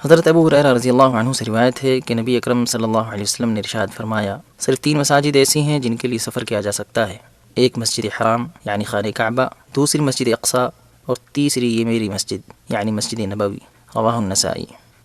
حضرت ابو ہریرہ رضی اللہ عنہ سے روایت ہے کہ نبی اکرم صلی اللہ علیہ وسلم نے ارشاد فرمایا، صرف 3 مساجد ایسی ہیں جن کے لیے سفر کیا جا سکتا ہے، ایک مسجد حرام یعنی خانہ کعبہ، دوسری مسجد اقصی، اور تیسری یہ میری مسجد یعنی مسجد نبوی۔ رواہ النسائی۔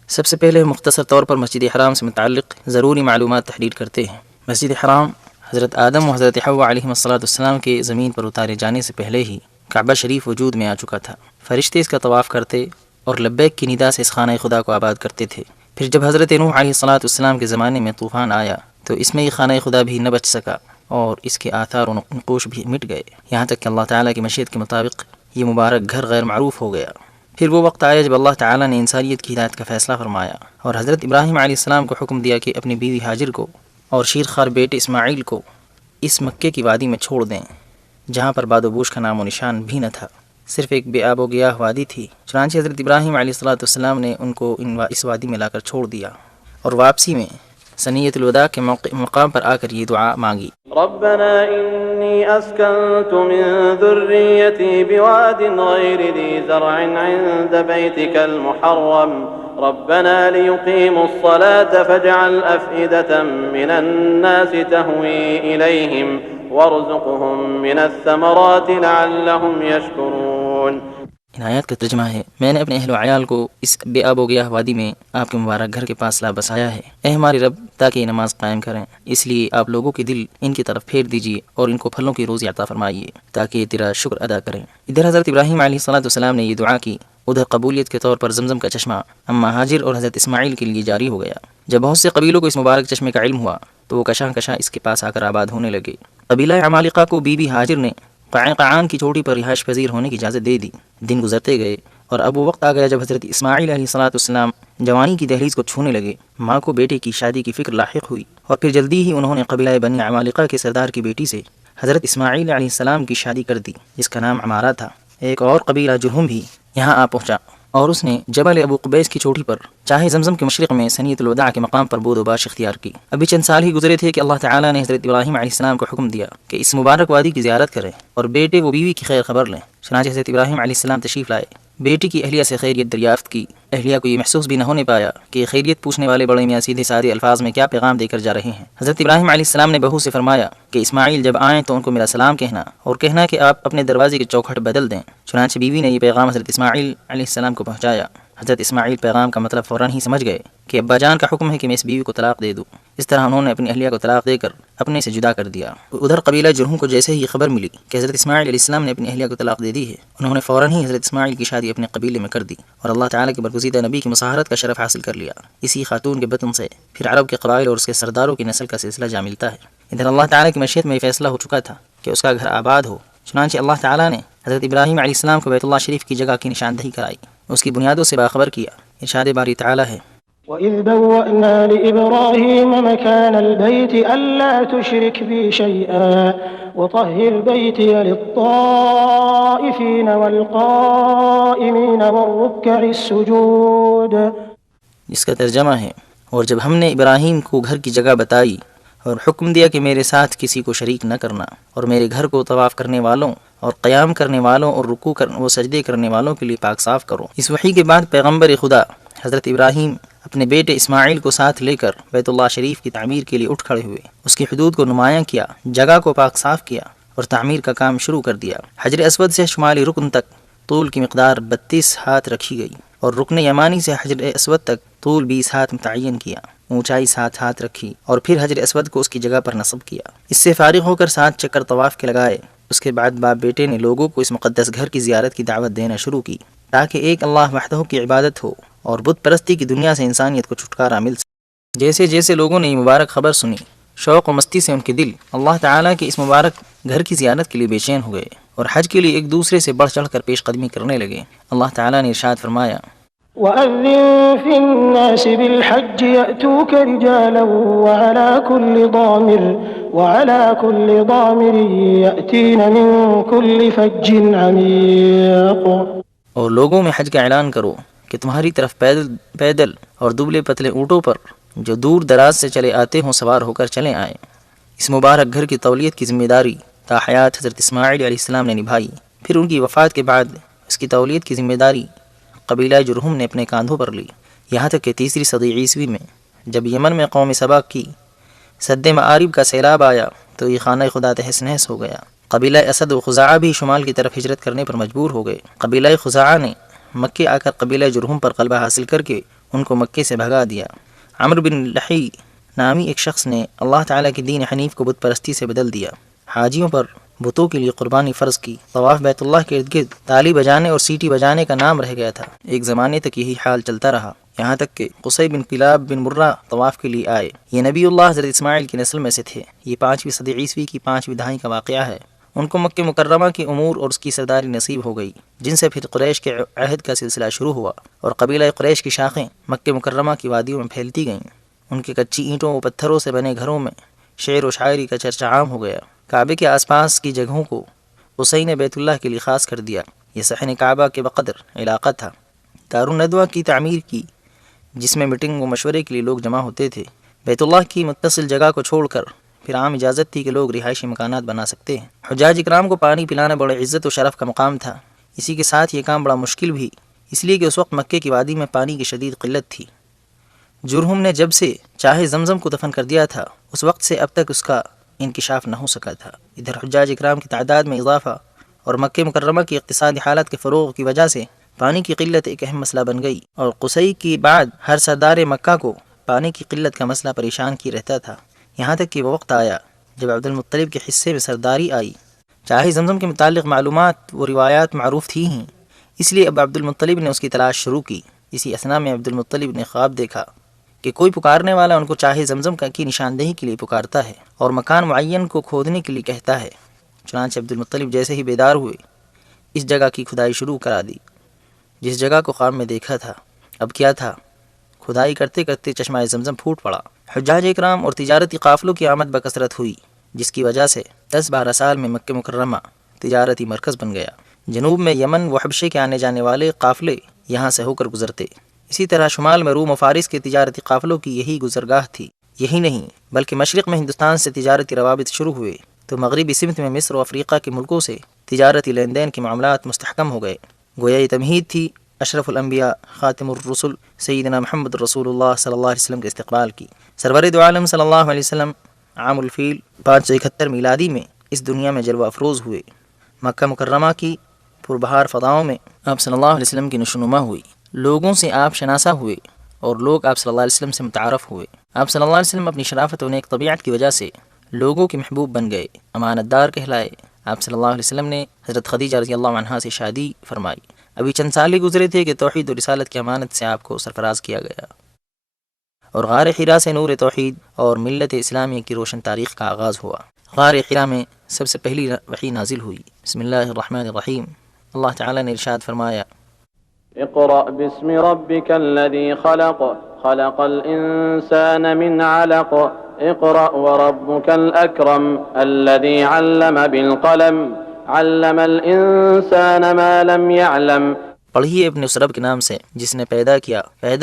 سب سے پہلے مختصر طور پر مسجد حرام سے متعلق ضروری معلومات تحریر کرتے ہیں۔ مسجد حرام حضرت آدم و حضرت حوا علیہ السلام کے زمین پر اتارے جانے سے پہلے ہی کعبہ شریف وجود میں آ چکا تھا۔ فرشتے اس کا طواف کرتے اور لبیک کی ندا سے اس خانہ خدا کو آباد کرتے تھے۔ پھر جب حضرت نوح علیہ السلام کے زمانے میں طوفان آیا تو اس میں یہ خانہ خدا بھی نہ بچ سکا اور اس کے آثار و نقوش بھی مٹ گئے، یہاں تک کہ اللہ تعالیٰ کی مشیت کے مطابق یہ مبارک گھر غیر معروف ہو گیا۔ پھر وہ وقت آیا جب اللہ تعالیٰ نے انسانیت کی ہدایت کا فیصلہ فرمایا اور حضرت ابراہیم علیہ السلام کو حکم دیا کہ اپنی بیوی ہاجر کو اور شیرخوار بیٹے اسماعیل کو اس مکے کی وادی میں چھوڑ دیں، جہاں پر باد و بوش کا نام و نشان بھی نہ تھا، صرف ایک بے آب و گیاہ وادی تھی۔ چنانچہ حضرت ابراہیم علیہ السلام نے ان کو اس وادی میں لا کر چھوڑ دیا اور واپسی میں ثنیۃ الوداع کے مقام پر آ کر یہ دعا مانگی، ربنا انی اسکنت من ذریتی بواد غیر ذی زرع عند بیتک المحرم ربنا لیقیموا الصلاة فاجعل افئدة من الناس تهوی الیہم وارزقهم من الثمرات لعلهم یشکرون۔ ان آیات کا ترجمہ ہے، میں نے اپنے اہل و عیال کو اس بے آب و گیاہ وادی میں آپ کے مبارک گھر کے پاس لا بسایا ہے، اے ہمارے رب، تاکہ یہ نماز قائم کریں، اس لیے آپ لوگوں کے دل ان کی طرف پھیر دیجیے اور ان کو پھلوں کی روزی عطا فرمائیے تاکہ یہ تیرا شکر ادا کریں۔ ادھر حضرت ابراہیم علیہ السلام نے یہ دعا کی، ادھر قبولیت کے طور پر زمزم کا چشمہ اما ہاجر اور حضرت اسماعیل کے لیے جاری ہو گیا۔ جب بہت سے قبیلوں کو اس مبارک چشمے کا علم ہوا تو وہ کشاں کشاں اس کے پاس آ کر آباد ہونے لگے۔ قبیلہ عمالقہ کو بی بی ہاجر نے قعقاعان کی چوٹی پر رہائش پذیر ہونے کی اجازت دے دی۔ دن گزرتے گئے اور اب وہ وقت آ گیا جب حضرت اسماعیل علیہ السلام جوانی کی دہلیز کو چھونے لگے۔ ماں کو بیٹے کی شادی کی فکر لاحق ہوئی اور پھر جلدی ہی انہوں نے قبیلہ بنی عمالقہ کے سردار کی بیٹی سے حضرت اسماعیل علیہ السلام کی شادی کر دی، جس کا نام عمارہ تھا۔ ایک اور قبیلہ جرہم بھی یہاں آ پہنچا اور اس نے جبل ابو قبیس کی چوٹی پر چاہے زمزم کے مشرق میں ثنیۃ الوداع کے مقام پر بود و باش اختیار کی۔ ابھی چند سال ہی گزرے تھے کہ اللہ تعالیٰ نے حضرت ابراہیم علیہ السلام کو حکم دیا کہ اس مبارک وادی کی زیارت کریں اور بیٹے و بیوی کی خیر خبر لیں۔ چنانچہ حضرت ابراہیم علیہ السلام تشریف لائے، بیٹی کی اہلیہ سے خیریت دریافت کی۔ اہلیہ کو یہ محسوس بھی نہ ہونے پایا کہ خیریت پوچھنے والے بڑے میاں سیدھے سادے الفاظ میں کیا پیغام دے کر جا رہے ہیں۔ حضرت ابراہیم علیہ السلام نے بہو سے فرمایا کہ اسماعیل جب آئیں تو ان کو میرا سلام کہنا اور کہنا کہ آپ اپنے دروازے کی چوکھٹ بدل دیں۔ چنانچہ بیوی نے یہ پیغام حضرت اسماعیل علیہ السلام کو پہنچایا۔ حضرت اسماعیل پیغام کا مطلب فوراً ہی سمجھ گئے کہ ابا جان کا حکم ہے کہ میں اس بیوی کو طلاق دے دوں۔ اس طرح انہوں نے اپنی اہلیہ کو طلاق دے کر اپنے سے جدا کر دیا۔ ادھر قبیلہ جرہم کو جیسے ہی یہ خبر ملی کہ حضرت اسماعیل علیہ السلام نے اپنی اہلیہ کو طلاق دے دی ہے، انہوں نے فوراً ہی حضرت اسماعیل کی شادی اپنے قبیلے میں کر دی اور اللہ تعالیٰ کے برگزیدہ نبی کی مصاہرت کا شرف حاصل کر لیا۔ اسی خاتون کے بطن سے پھر عرب کے قبائل اور اس کے سرداروں کی نسل کا سلسلہ جا ملتا ہے۔ ادھر اللہ تعالیٰ کی مشیت میں یہ فیصلہ ہو چکا تھا کہ اس کا گھر آباد ہو، چنانچہ اللہ تعالیٰ نے حضرت ابراہیم علیہ السلام کو بیت اللہ شریف کی جگہ کی نشاندہی کرائی، اس کی بنیادوں سے باخبر کیا۔ ارشاد باری تعالیٰ ہے، وَإِذْ بَوَّأْنَا لِإِبْرَاهِيمَ مَكَانَ الْبَيْتِ أَلَّا تُشْرِكْ بِي شَيْئًا وَطَهِّرْ بَيْتِيَ لِلطَّائِفِينَ وَالْقَائِمِينَ وَالرُّكَّعِ السُّجُودِ۔ جس کا ترجمہ ہے، اور جب ہم نے ابراہیم کو گھر کی جگہ بتائی اور حکم دیا کہ میرے ساتھ کسی کو شریک نہ کرنا اور میرے گھر کو طواف کرنے والوں اور قیام کرنے والوں اور رکوع و سجدے کرنے والوں کے لیے پاک صاف کرو۔ اس وحی کے بعد پیغمبر خدا حضرت ابراہیم اپنے بیٹے اسماعیل کو ساتھ لے کر بیت اللہ شریف کی تعمیر کے لیے اٹھ کھڑے ہوئے، اس کی حدود کو نمایاں کیا، جگہ کو پاک صاف کیا اور تعمیر کا کام شروع کر دیا۔ حجر اسود سے شمالی رکن تک طول کی مقدار 32 ہاتھ رکھی گئی اور رکن یمانی سے حجر اسود تک طول 20 ہاتھ متعین کیا، اونچائی 7 ہاتھ رکھی اور پھر حجر اسود کو اس کی جگہ پر نصب کیا۔ اس سے فارغ ہو کر 7 چکر طواف کے لگائے۔ اس کے بعد باپ بیٹے نے لوگوں کو اس مقدس گھر کی زیارت کی دعوت دینا شروع کی تاکہ ایک اللہ وحدہ کی عبادت ہو اور بت پرستی کی دنیا سے انسانیت کو چھٹکارا مل سکے۔ جیسے جیسے لوگوں نے یہ مبارک خبر سنی، شوق و مستی سے ان کے دل اللہ تعالیٰ کے اس مبارک گھر کی زیارت کے لیے بے چین ہوئے اور حج کے لیے ایک دوسرے سے بڑھ چڑھ کر پیش قدمی کرنے لگے۔ اللہ تعالیٰ نے ارشاد فرمایا، وَأَذِّن فِي النَّاسِ بِالْحَجِّ يَأْتُوكَ رِجَالًا وَعَلَى كُلِّ ضَامِرٍ يَأْتِينَ مِن كُلِّ فَجٍّ عَمِيقٍ۔ اور لوگوں میں حج کا اعلان کرو کہ تمہاری طرف پیدل اور دبلے پتلے اونٹوں پر جو دور دراز سے چلے آتے ہوں سوار ہو کر چلے آئیں۔ اس مبارک گھر کی تولیت کی ذمہ داری تا حیات حضرت اسماعیل علیہ السلام نے نبھائی۔ پھر ان کی وفات کے بعد اس کی تولیت کی ذمہ داری قبیلہ جرہم نے اپنے کاندھوں پر لی۔ یہاں تک کہ تیسری صدی عیسوی میں جب یمن میں قوم سبا کی سد معارب کا سیلاب آیا تو یہ خانہ خدا تہس نہس ہو گیا۔ قبیلہ اسد و خزاعہ بھی شمال کی طرف ہجرت کرنے پر مجبور ہو گئے۔ قبیلہ خزاعہ نے مکے آ کر قبیلہ جرہم پر غلبہ حاصل کر کے ان کو مکے سے بھگا دیا۔ عمرو بن لحی نامی ایک شخص نے اللہ تعالیٰ کے دین حنیف کو بت پرستی سے بدل دیا۔ حاجیوں پر بتوں کے لیے قربانی فرض کی۔ طواف بیت اللہ کے ارد گرد تالی بجانے اور سیٹی بجانے کا نام رہ گیا تھا۔ ایک زمانے تک یہی حال چلتا رہا، یہاں تک کہ قصی بن کلاب بن مرہ طواف کے لیے آئے۔ یہ نبی اللہ حضرت اسماعیل کی نسل میں سے تھے۔ یہ 5ویں صدی عیسوی کی 5ویں دہائی کا واقعہ ہے۔ ان کو مکہ مکرمہ کی امور اور اس کی سرداری نصیب ہو گئی، جن سے پھر قریش کے عہد کا سلسلہ شروع ہوا اور قبیلہ قریش کی شاخیں مکہ مکرمہ کی وادیوں میں پھیلتی گئیں۔ ان کے کچی اینٹوں و پتھروں سے بنے گھروں میں شعر و شاعری کا چرچا عام ہو گیا۔ کعبے کے آس پاس کی جگہوں کو قصی نے بیت اللہ کے لیے خاص کر دیا۔ یہ صحن کعبہ کے بقدر علاقہ تھا۔ دارالندوہ کی تعمیر کی، جس میں میٹنگ و مشورے کے لیے لوگ جمع ہوتے تھے۔ بیت اللہ کی متصل جگہ کو چھوڑ کر پھر عام اجازت تھی کہ لوگ رہائشی مکانات بنا سکتے ہیں۔ حجاج اکرام کو پانی پلانا بڑے عزت و شرف کا مقام تھا۔ اسی کے ساتھ یہ کام بڑا مشکل بھی، اس لیے کہ اس وقت مکے کی وادی میں پانی کی شدید قلت تھی۔ جرہم نے جب سے چاہے زمزم کو دفن کر دیا تھا، اس وقت سے اب تک اس کا انکشاف نہ ہو سکا تھا۔ ادھر حجاج اکرام کی تعداد میں اضافہ اور مکہ مکرمہ کی اقتصادی حالت کے فروغ کی وجہ سے پانی کی قلت ایک اہم مسئلہ بن گئی، اور قصی کے بعد ہر سردار مکہ کو پانی کی قلت کا مسئلہ پریشان کی رہتا تھا، یہاں تک کہ وہ وقت آیا جب عبد المطلب کے حصے میں سرداری آئی۔ چاہے زمزم کے متعلق معلومات و روایات معروف تھی ہی، اس لیے اب عبد المطلب نے اس کی تلاش شروع کی۔ اسی اثناء میں عبد المطلب نے خواب دیکھا کہ کوئی پکارنے والا ان کو چاہے زمزم کی نشاندہی کے لیے پکارتا ہے اور مکان معین کو کھودنے کے لیے کہتا ہے۔ چنانچہ عبد المطلب جیسے ہی بیدار ہوئے اس جگہ کی کھدائی شروع کرا دی جس جگہ کو خواب میں دیکھا تھا۔ اب کیا تھا، کھدائی کرتے کرتے چشمہ زمزم پھوٹ پڑا۔ حجاج اکرام اور تجارتی قافلوں کی آمد بکثرت ہوئی، جس کی وجہ سے 10-12 سال میں مکہ مکرمہ تجارتی مرکز بن گیا۔ جنوب میں یمن و حبشے کے آنے جانے والے قافلے یہاں سے ہو کر گزرتے۔ اسی طرح شمال میں روم و فارس کے تجارتی قافلوں کی یہی گزرگاہ تھی۔ یہی نہیں بلکہ مشرق میں ہندوستان سے تجارتی روابط شروع ہوئے تو مغربی سمت میں مصر و افریقہ کے ملکوں سے تجارتی لین دین کے معاملات مستحکم ہو گئے۔ گویا یہ تمہید تھی اشرف الانبیاء خاتم الرسل سیدنا محمد رسول اللہ صلی اللہ علیہ وسلم کے استقبال کی۔ سرور دو عالم صلی اللہ علیہ وسلم عام الفیل 571 میلادی میں اس دنیا میں جلوہ افروز ہوئے۔ مکہ مکرمہ کی پربہار فضاؤں میں آپ صلی اللہ علیہ وسلم کی نشوونما ہوئی، لوگوں سے آپ شناسا ہوئے اور لوگ آپ صلی اللہ علیہ وسلم سے متعارف ہوئے۔ آپ صلی اللہ علیہ وسلم اپنی شرافت و نیک طبیعت کی وجہ سے لوگوں کے محبوب بن گئے، امانت دار کہلائے۔ آپ صلی اللہ علیہ وسلم نے حضرت خدیجہ رضی اللہ عنہا سے شادی فرمائی۔ ابھی چند سال ہی گزرے تھے کہ توحید و رسالت کی امانت سے آپ کو سرفراز کیا گیا اور غار حرا سے نور توحید اور ملت اسلامیہ کی روشن تاریخ کا آغاز ہوا۔ غار حرا میں سب سے پہلی وحی نازل ہوئی۔ بسم اللہ الرحمن الرحیم۔ اللہ تعالیٰ نے ارشاد فرمایا، اقرأ باسم ربك الذي خلق خلق الإنسان من علق اقرأ وربك الأكرم الذي علم بالقلم علم الإنسان ما لم يعلم۔ پڑھیے اپنے اس رب کے نام سے جس نے پیدا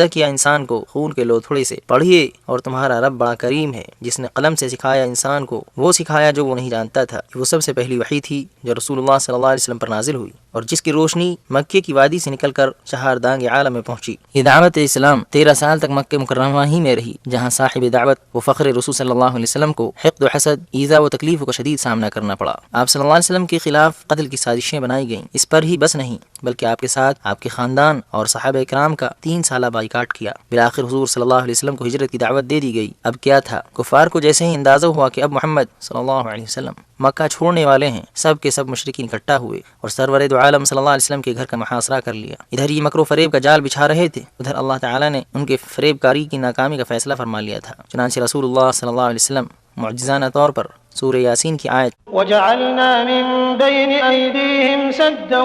کیا انسان کو خون کے لوتھڑے سے۔ پڑھیے اور تمہارا رب بڑا کریم ہے جس نے قلم سے سکھایا انسان کو وہ سکھایا جو وہ نہیں جانتا تھا۔ وہ سب سے پہلی وحی تھی جو رسول اللہ صلی اللہ علیہ وسلم پر نازل ہوئی اور جس کی روشنی مکے کی وادی سے نکل کر چہاردانگ عالم میں پہنچی۔ یہ دعوت اسلام 13 سال تک مکہ مکرمہ ہی میں رہی، جہاں صاحب دعوت و فخر رسول صلی اللہ علیہ وسلم کو حقد و حسد، ایذا و تکلیف کا شدید سامنا کرنا پڑا۔ آپ صلی اللہ علیہ وسلم کے خلاف قتل کی سازشیں بنائی گئیں۔ اس پر ہی بس نہیں بلکہ آپ کے ساتھ آپ کے خاندان اور صحابہ کرام کا 3 سالہ بائیکاٹ کیا۔ بالآخر حضور صلی اللہ علیہ وسلم کو ہجرت کی دعوت دے دی گئی۔ اب کیا تھا، کفار کو جیسے ہی اندازہ ہوا کہ اب محمد صلی اللہ علیہ وسلم مکہ چھوڑنے والے ہیں، سب کے سب مشرکین اکٹھا ہوئے اور سرور دو عالم صلی اللہ علیہ وسلم کے گھر کا محاصرہ کر لیا۔ ادھر یہ مکر و فریب کا جال بچھا رہے تھے، ادھر اللہ تعالیٰ نے ان کے فریب کاری کی ناکامی کا فیصلہ فرما لیا تھا۔ چنانچہ رسول اللہ صلی اللہ علیہ وسلم معجزانہ طور پر سورہ یاسین کی آیت وجعلنا من بين أيديهم سدا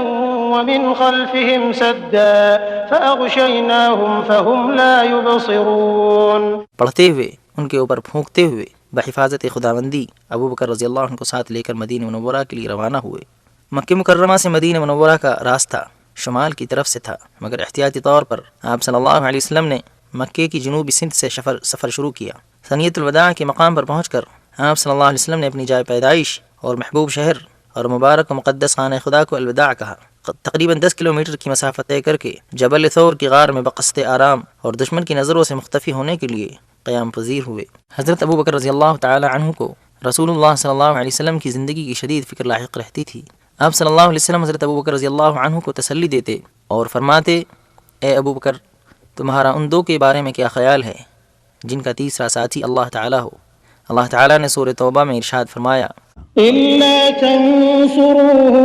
ومن خلفهم سدا فأغشيناهم فهم لا يبصرون پڑھتے ہوئے ان کے اوپر پھونکتے ہوئے بحفاظت خداوندی ابو بکر رضی اللہ عنہ کو ساتھ لے کر مدینہ منورہ کے لیے روانہ ہوئے۔ مکہ مکرمہ سے مدینہ منورہ کا راستہ شمال کی طرف سے تھا، مگر احتیاطی طور پر آپ صلی اللہ علیہ وسلم نے مکے کی جنوبی سمت سے سفر شروع کیا۔ ثنیۃ الوداع کے مقام پر پہنچ کر آپ صلی اللہ علیہ وسلم نے اپنی جائے پیدائش اور محبوب شہر اور مبارک و مقدس خانہ خدا کو الوداع کہا۔ تقریباً 10 کلومیٹر کی مسافت طے کر کے جبل ثور کی غار میں بقصد آرام اور دشمن کی نظروں سے مختفی ہونے کے لیے قیام پذیر ہوئے۔ حضرت ابو بکر رضی اللہ تعالی عنہ کو رسول اللہ صلی اللہ علیہ وسلم کی زندگی کی شدید فکر لاحق رہتی تھی۔ آپ صلی اللہ علیہ وسلم حضرت ابو بکر رضی اللہ عنہ کو تسلی دیتے اور فرماتے، اے ابو بکر، تمہارا ان دو کے بارے میں کیا خیال ہے جن کا تیسرا ساتھی اللہ تعالیٰ ہو؟ اللہ تعالیٰ نے سورہ توبہ میں ارشاد فرمایا، إلا تنصروه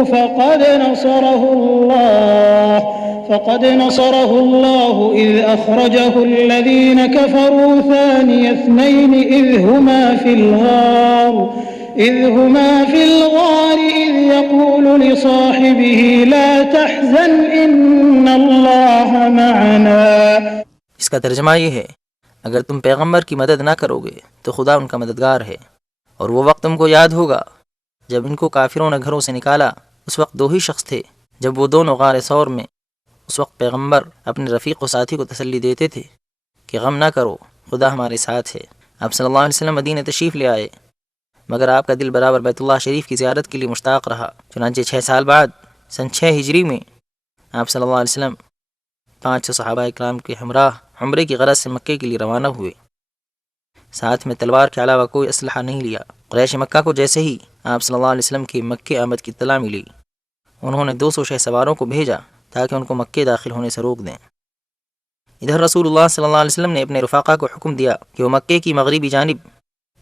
فقد نصره الله إذ أخرجه الذين كفروا ثاني اثنين إذ هما في الغار إذ يقول لصاحبه لا تحزن إن الله معنا۔ اس کا ترجمہ یہ ہے، اگر تم پیغمبر کی مدد نہ کرو گے تو خدا ان کا مددگار ہے، اور وہ وقت تم کو یاد ہوگا جب ان کو کافروں نے گھروں سے نکالا، اس وقت دو ہی شخص تھے جب وہ دونوں غار ثور میں۔ اس وقت پیغمبر اپنے رفیق و ساتھی کو تسلی دیتے تھے کہ غم نہ کرو، خدا ہمارے ساتھ ہے۔ آپ صلی اللہ علیہ وسلم مدینہ تشریف لے آئے، مگر آپ کا دل برابر بیت اللہ شریف کی زیارت کے لیے مشتاق رہا۔ چنانچہ 6 سال بعد سن 6 ہجری میں آپ صلی اللہ علیہ وسلم 500 صحابہ اکرام کے ہمراہ عمرے کی غرض سے مکے کے لیے روانہ ہوئے۔ ساتھ میں تلوار کے علاوہ کوئی اسلحہ نہیں لیا۔ قریش مکہ کو جیسے ہی آپ صلی اللہ علیہ وسلم کی مکے آمد کی اطلاع ملی، انہوں نے 200 شہ سواروں کو بھیجا تاکہ ان کو مکے داخل ہونے سے روک دیں۔ ادھر رسول اللہ صلی اللہ علیہ وسلم نے اپنے رفاقہ کو حکم دیا کہ وہ مکے کی مغربی جانب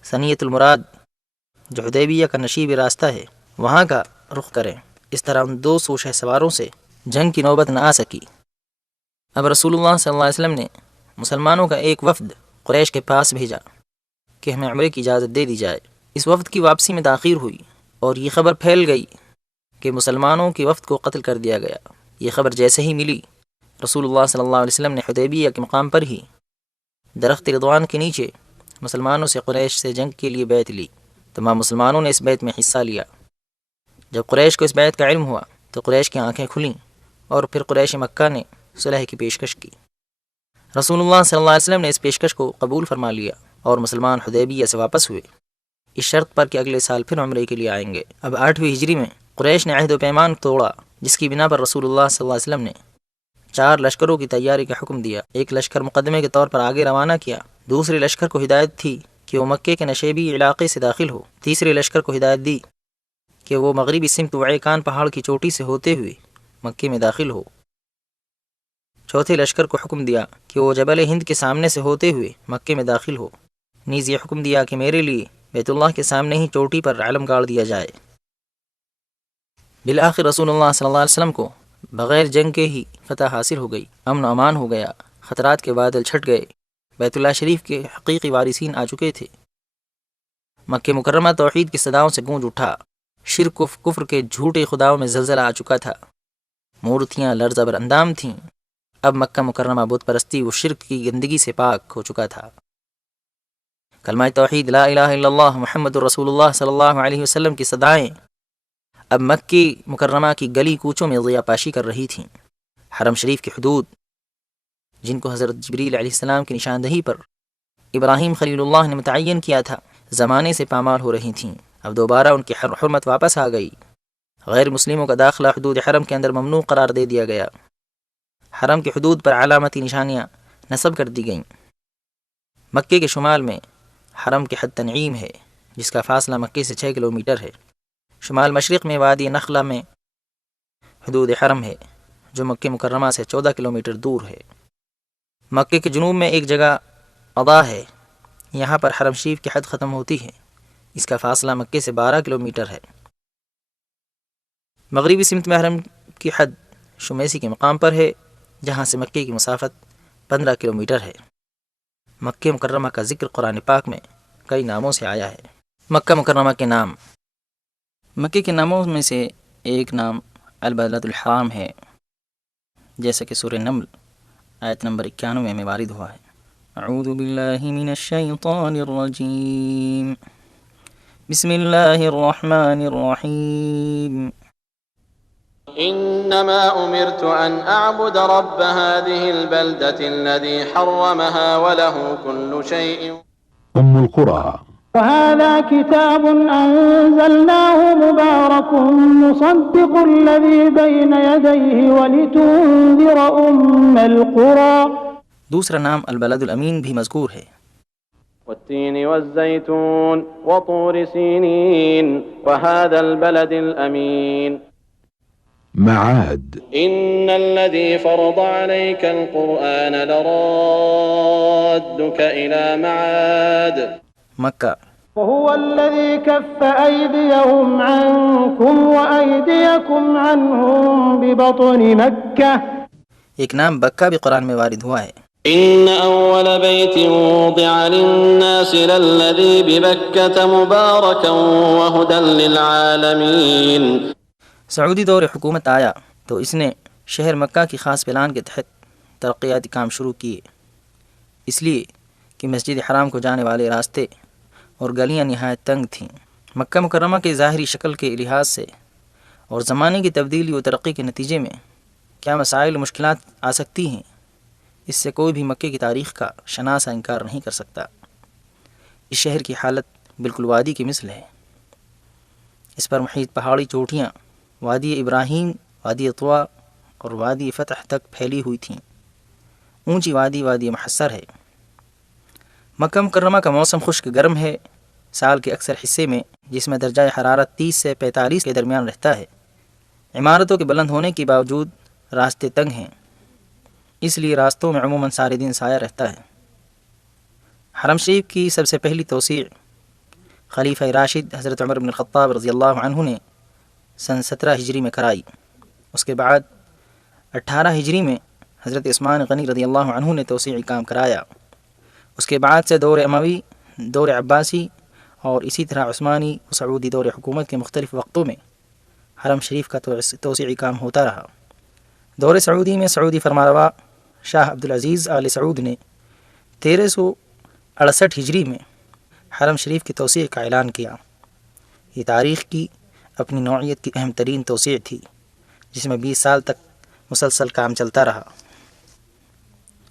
ثنیۃ المراد، جو حدیبیہ کا نشیب راستہ ہے، وہاں کا رخ کریں۔ اس طرح ان 200 شہ سواروں سے جنگ کی نوبت نہ آ سکی۔ اب رسول اللہ صلی اللہ علیہ وسلم نے مسلمانوں کا ایک وفد قریش کے پاس بھیجا کہ ہمیں عمرے کی اجازت دے دی جائے۔ اس وفد کی واپسی میں تاخیر ہوئی اور یہ خبر پھیل گئی کہ مسلمانوں کے وفد کو قتل کر دیا گیا۔ یہ خبر جیسے ہی ملی، رسول اللہ صلی اللہ علیہ وسلم نے حدیبیہ کے مقام پر ہی درخت رضوان کے نیچے مسلمانوں سے قریش سے جنگ کے لیے بیعت لی۔ تمام مسلمانوں نے اس بیعت میں حصہ لیا۔ جب قریش کو اس بیعت کا علم ہوا تو قریش کی آنکھیں کھلیں اور پھر قریش مکہ نے صلح کی پیشکش کی۔ رسول اللہ صلی اللہ علیہ وسلم نے اس پیشکش کو قبول فرما لیا اور مسلمان حدیبیہ سے واپس ہوئے، اس شرط پر کہ اگلے سال پھر عمرے کے لیے آئیں گے۔ اب 8ویں ہجری میں قریش نے عہد و پیمان توڑا، جس کی بنا پر رسول اللہ صلی اللہ علیہ وسلم نے 4 لشکروں کی تیاری کا حکم دیا۔ ایک لشکر مقدمے کے طور پر آگے روانہ کیا، دوسرے لشکر کو ہدایت تھی کہ وہ مکے کے نشیبی علاقے سے داخل ہو، تیسرے لشکر کو ہدایت دی کہ وہ مغربی سمت وعیکان پہاڑ کی چوٹی سے ہوتے ہوئے مکے میں داخل ہو، چوتھے لشکر کو حکم دیا کہ وہ جبل ہند کے سامنے سے ہوتے ہوئے مکے میں داخل ہو، نیز یہ حکم دیا کہ میرے لیے بیت اللہ کے سامنے ہی چوٹی پر علم گاڑ دیا جائے۔ بالآخر رسول اللہ صلی اللہ علیہ وسلم کو بغیر جنگ کے ہی فتح حاصل ہو گئی، امن و امان ہو گیا، خطرات کے بادل چھٹ گئے، بیت اللہ شریف کے حقیقی وارثین آ چکے تھے۔ مکہ مکرمہ توحید کی صداؤں سے گونج اٹھا، شرک و کفر کے جھوٹے خداؤں میں زلزلہ آ چکا تھا، مورتیاں لرزہ بر اندام تھیں۔ اب مکہ مکرمہ بت پرستی و شرک کی گندگی سے پاک ہو چکا تھا۔ کلمہ توحید لا الہ الا اللہ محمد رسول اللہ صلی اللہ علیہ وسلم کی صدائیں اب مکہ مکرمہ کی گلی کوچوں میں ضیاء پاشی کر رہی تھیں۔ حرم شریف کی حدود، جن کو حضرت جبریل علیہ السلام کی نشاندہی پر ابراہیم خلیل اللہ نے متعین کیا تھا، زمانے سے پامال ہو رہی تھیں۔ اب دوبارہ ان کی حرمت واپس آ گئی۔ غیر مسلموں کا داخلہ حدود حرم کے اندر ممنوع قرار دے دیا گیا۔ حرم کی حدود پر علامتی نشانیاں نصب کر دی گئیں۔ مکے کے شمال میں حرم کی حد تنعیم ہے، جس کا فاصلہ مکے سے 6 کلومیٹر ہے۔ شمال مشرق میں وادی نخلہ میں حدود حرم ہے، جو مکہ مکرمہ سے 14 کلومیٹر دور ہے۔ مکے کے جنوب میں ایک جگہ قضا ہے، یہاں پر حرم شریف کی حد ختم ہوتی ہے، اس کا فاصلہ مکے سے 12 کلومیٹر ہے۔ مغربی سمت میں حرم کی حد شمیسی کے مقام پر ہے، جہاں سے مکے کی مسافت 15 کلومیٹر ہے۔ مکہ مکرمہ کا ذکر قرآن پاک میں کئی ناموں سے آیا ہے۔ مکہ مکرمہ کے نام، مکے کے ناموں میں سے ایک نام البلد الحرام ہے، جیسا کہ سورہ نمل آیت نمبر 91 میں وارد ہوا ہے۔ اعوذ باللہ من الشیطان الرجیم، بسم اللہ الرحمن الرحیم۔ إنما أمرت أن أعبد رب هذه البلدة الذي حرمها وله كل شيء۔ أم القرى وهذا كتاب أنزلناه مبارك مصدق الذي بين يديه ولتنذر القرى. دوسرا نام البلد الامین بھی مذکور ہے۔ والتين والزيتون وطور سينين وهذا البلد الأمين. معاد. إن الذي فرض عليك القرآن لرادك إلى معاد. مکہ۔ وهو الذي كف أيديهم عنكم وأيديكم عنهم ببطن مكة. ایک نام بکہ بھی قرآن میں وارد ہوا ہے۔ إن أول بيت وضع للناس للذي ببكة مباركا وهدى للعالمين. سعودی دور حکومت آیا تو اس نے شہر مکہ کی خاص پلان کے تحت ترقیاتی کام شروع کیے، اس لیے کہ مسجد حرام کو جانے والے راستے اور گلیاں نہایت تنگ تھیں۔ مکہ مکرمہ کے ظاہری شکل کے لحاظ سے اور زمانے کی تبدیلی و ترقی کے نتیجے میں کیا مسائل و مشکلات آ سکتی ہیں، اس سے کوئی بھی مکے کی تاریخ کا شناسہ انکار نہیں کر سکتا۔ اس شہر کی حالت بالکل وادی کی مثل ہے، اس پر محیط پہاڑی چوٹیاں وادی ابراہیم، وادی طوا اور وادی فتح تک پھیلی ہوئی تھیں۔ اونچی وادی وادی محصر ہے۔ مکہ مکرمہ کا موسم خشک گرم ہے سال کے اکثر حصے میں، جس میں درجہ حرارت 30 سے 45 کے درمیان رہتا ہے۔ عمارتوں کے بلند ہونے کے باوجود راستے تنگ ہیں، اس لیے راستوں میں عموماً سارے دن سایہ رہتا ہے۔ حرم شریف کی سب سے پہلی توسیع خلیفہ راشد حضرت عمر بن الخطاب رضی اللہ عنہ نے سن 17 ہجری میں کرائی۔ اس کے بعد 18 ہجری میں حضرت عثمان غنی رضی اللہ عنہ نے توسیعی کام کرایا۔ اس کے بعد سے دور اموی، دور عباسی اور اسی طرح عثمانی و سعودی دور حکومت کے مختلف وقتوں میں حرم شریف کا توسیعی کام ہوتا رہا۔ دور سعودی میں سعودی فرمانروا شاہ عبدالعزیز آل سعود نے 1368 ہجری میں حرم شریف کی توسیع کا اعلان کیا۔ یہ تاریخ کی اپنی نوعیت کی اہم ترین توسیع تھی، جس میں 20 سال تک مسلسل کام چلتا رہا،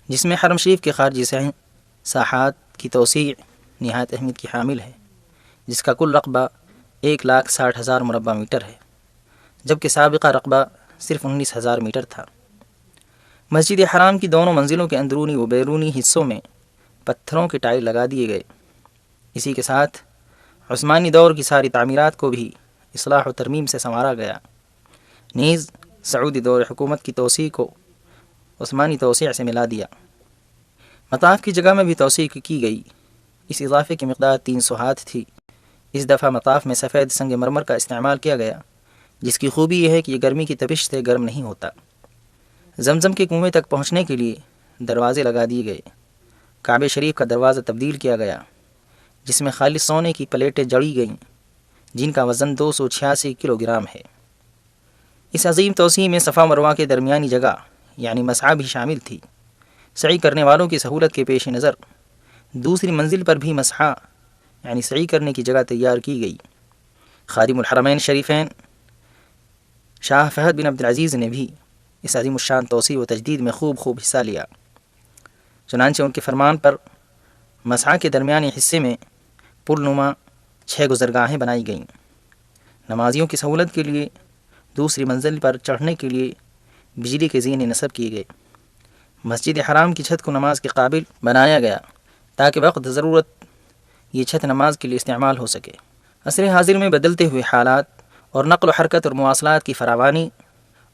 جس میں حرم شریف کے خارجی ساحات کی توسیع نہایت اہمیت کی حامل ہے، جس کا کل رقبہ 1,60,000 مربع میٹر ہے، جبکہ سابقہ رقبہ صرف 19,000 میٹر تھا۔ مسجد حرام کی دونوں منزلوں کے اندرونی و بیرونی حصوں میں پتھروں کے ٹائل لگا دیے گئے۔ اسی کے ساتھ عثمانی دور کی ساری تعمیرات کو بھی اصلاح و ترمیم سے سنوارا گیا۔ نیز سعودی دور حکومت کی توسیع کو عثمانی توسیع سے ملا دیا۔ مطاف کی جگہ میں بھی توسیع کی گئی۔ اس اضافے کی مقدار 300 ہاتھ تھی۔ اس دفعہ مطاف میں سفید سنگ مرمر کا استعمال کیا گیا، جس کی خوبی یہ ہے کہ یہ گرمی کی تپش سے گرم نہیں ہوتا۔ زمزم کے کنویں تک پہنچنے کے لیے دروازے لگا دیے گئے۔ کعبہ شریف کا دروازہ تبدیل کیا گیا، جس میں خالص سونے کی پلیٹیں جڑی گئیں، جن کا وزن 286 کلو گرام ہے۔ اس عظیم توسیع میں صفا مروہ کے درمیانی جگہ یعنی مسعی بھی شامل تھی۔ سعی کرنے والوں کی سہولت کے پیش نظر دوسری منزل پر بھی مسعی یعنی سعی کرنے کی جگہ تیار کی گئی۔ خادم الحرمین شریفین شاہ فہد بن عبدالعزیز نے بھی اس عظیم الشان توسیع و تجدید میں خوب حصہ لیا۔ چنانچہ ان کے فرمان پر مسعی کے درمیانی حصے میں پرنما 6 گزرگاہیں بنائی گئیں۔ نمازیوں کی سہولت کے لیے دوسری منزل پر چڑھنے کے لیے بجلی کے زینے نصب کیے گئے۔ مسجد حرام کی چھت کو نماز کے قابل بنایا گیا تاکہ وقت ضرورت یہ چھت نماز کے لیے استعمال ہو سکے۔ عصر حاضر میں بدلتے ہوئے حالات اور نقل و حرکت اور مواصلات کی فراوانی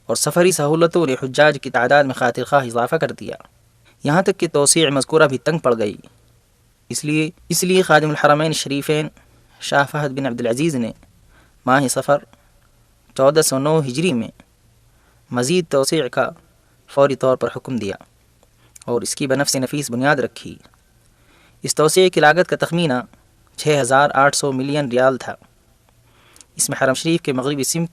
اور سفری سہولتوں نے حجاج کی تعداد میں خاطر خواہ اضافہ کر دیا، یہاں تک کہ توسیع مذکورہ بھی تنگ پڑ گئی۔ اس لیے خادم الحرمین شریفین شاہ فہد بن عبدالعزیز نے ماہ صفر 1409 ہجری میں مزید توسیع کا فوری طور پر حکم دیا اور اس کی بنفس نفیس بنیاد رکھی۔ اس توسیع کی لاگت کا تخمینہ 6,800 ملین ریال تھا۔ اس میں حرم شریف کے مغربی سمت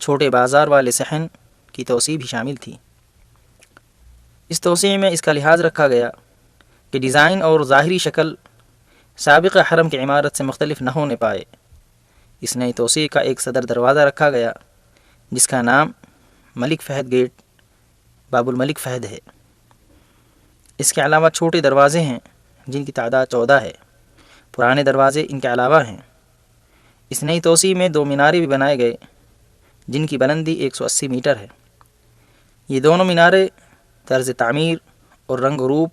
چھوٹے بازار والے صحن کی توسیع بھی شامل تھی۔ اس توسیع میں اس کا لحاظ رکھا گیا کہ ڈیزائن اور ظاہری شکل سابقہ حرم کی عمارت سے مختلف نہ ہونے پائے۔ اس نئی توسیع کا ایک صدر دروازہ رکھا گیا جس کا نام ملک فہد گیٹ باب الملک فہد ہے۔ اس کے علاوہ چھوٹے دروازے ہیں جن کی تعداد 14 ہے۔ پرانے دروازے ان کے علاوہ ہیں۔ اس نئی توسیع میں 2 مینارے بھی بنائے گئے جن کی بلندی 180 میٹر ہے۔ یہ دونوں مینارے طرز تعمیر اور رنگ و روپ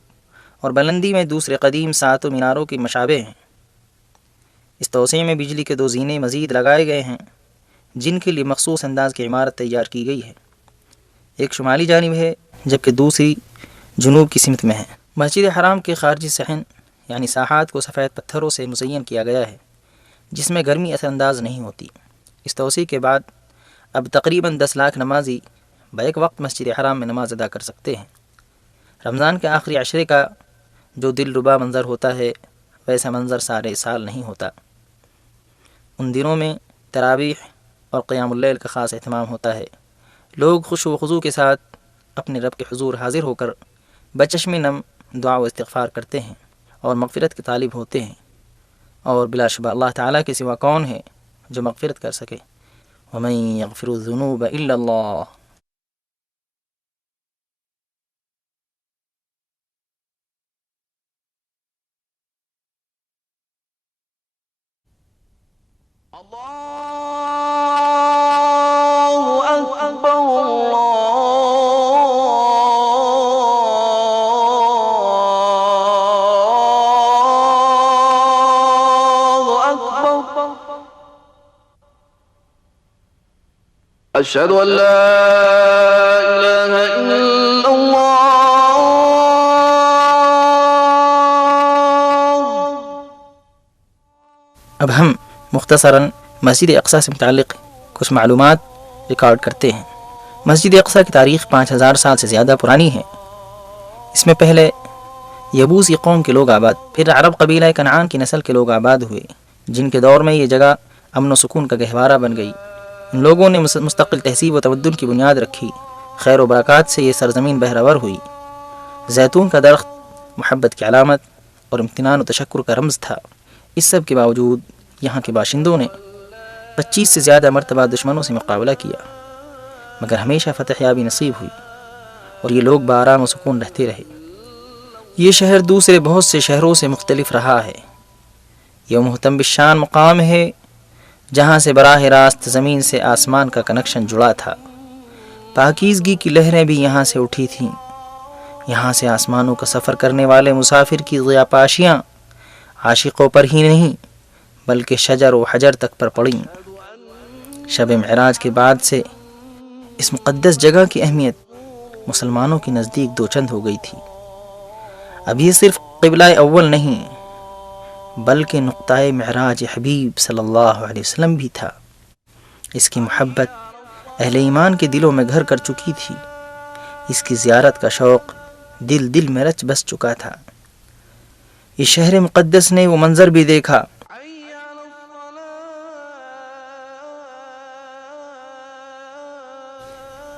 اور بلندی میں دوسرے قدیم 7 میناروں کی مشابہ ہیں۔ اس توسیع میں بجلی کے 2 زینے مزید لگائے گئے ہیں جن کے لیے مخصوص انداز کی عمارت تیار کی گئی ہے۔ ایک شمالی جانب ہے جبکہ دوسری جنوب کی سمت میں ہے۔ مسجد حرام کے خارجی صحن یعنی ساحات کو سفید پتھروں سے مزین کیا گیا ہے جس میں گرمی اثر انداز نہیں ہوتی۔ اس توسیع کے بعد اب تقریباً 10 لاکھ نمازی بیک وقت مسجد حرام میں نماز ادا کر سکتے ہیں۔ رمضان کے آخری عشرے کا جو دل ربا منظر ہوتا ہے ویسا منظر سارے سال نہیں ہوتا۔ ان دنوں میں تراویح اور قیام اللیل کا خاص اہتمام ہوتا ہے۔ لوگ خشوع و خضوع کے ساتھ اپنے رب کے حضور حاضر ہو کر بچشم نم دعا و استغفار کرتے ہیں اور مغفرت کے طالب ہوتے ہیں، اور بلا شبہ اللہ تعالیٰ کے سوا کون ہے جو مغفرت کر سکے؟ وَمَن يَغْفِرُ الذُّنُوبَ إِلَّا اللَّهُ۔ أشهد أن لا إله إلا الله۔ اب ہم مختصراً مسجد اقصیٰ سے متعلق کچھ معلومات ریکارڈ کرتے ہیں۔ مسجد اقصیٰ کی تاریخ 5000 سال سے زیادہ پرانی ہے۔ اس میں پہلے یبوسی قوم کے لوگ آباد، پھر عرب قبیلہ کنعان کی نسل کے لوگ آباد ہوئے جن کے دور میں یہ جگہ امن و سکون کا گہوارہ بن گئی۔ ان لوگوں نے مستقل تہذیب و تمدن کی بنیاد رکھی۔ خیر و برکات سے یہ سرزمین بہرور ہوئی۔ زیتون کا درخت محبت کی علامت اور امتنان و تشکر کا رمز تھا۔ اس سب کے باوجود یہاں کے باشندوں نے 25 سے زیادہ مرتبہ دشمنوں سے مقابلہ کیا، مگر ہمیشہ فتح یابی نصیب ہوئی اور یہ لوگ بآرام و سکون رہتے رہے۔ یہ شہر دوسرے بہت سے شہروں سے مختلف رہا ہے۔ یہ محتم بالشان مقام ہے جہاں سے براہ راست زمین سے آسمان کا کنکشن جڑا تھا۔ پاکیزگی کی لہریں بھی یہاں سے اٹھی تھیں۔ یہاں سے آسمانوں کا سفر کرنے والے مسافر کی ضیاپاشیاں عاشقوں پر ہی نہیں بلکہ شجر و حجر تک پر پڑیں۔ شب معراج کے بعد سے اس مقدس جگہ کی اہمیت مسلمانوں کے نزدیک دو چند ہو گئی تھی۔ اب یہ صرف قبلہ اول نہیں بلکہ نقطۂ معراج حبیب صلی اللہ علیہ وسلم بھی تھا۔ اس کی محبت اہل ایمان کے دلوں میں گھر کر چکی تھی۔ اس کی زیارت کا شوق دل دل میں رچ بس چکا تھا۔ اس شہر مقدس نے وہ منظر بھی دیکھا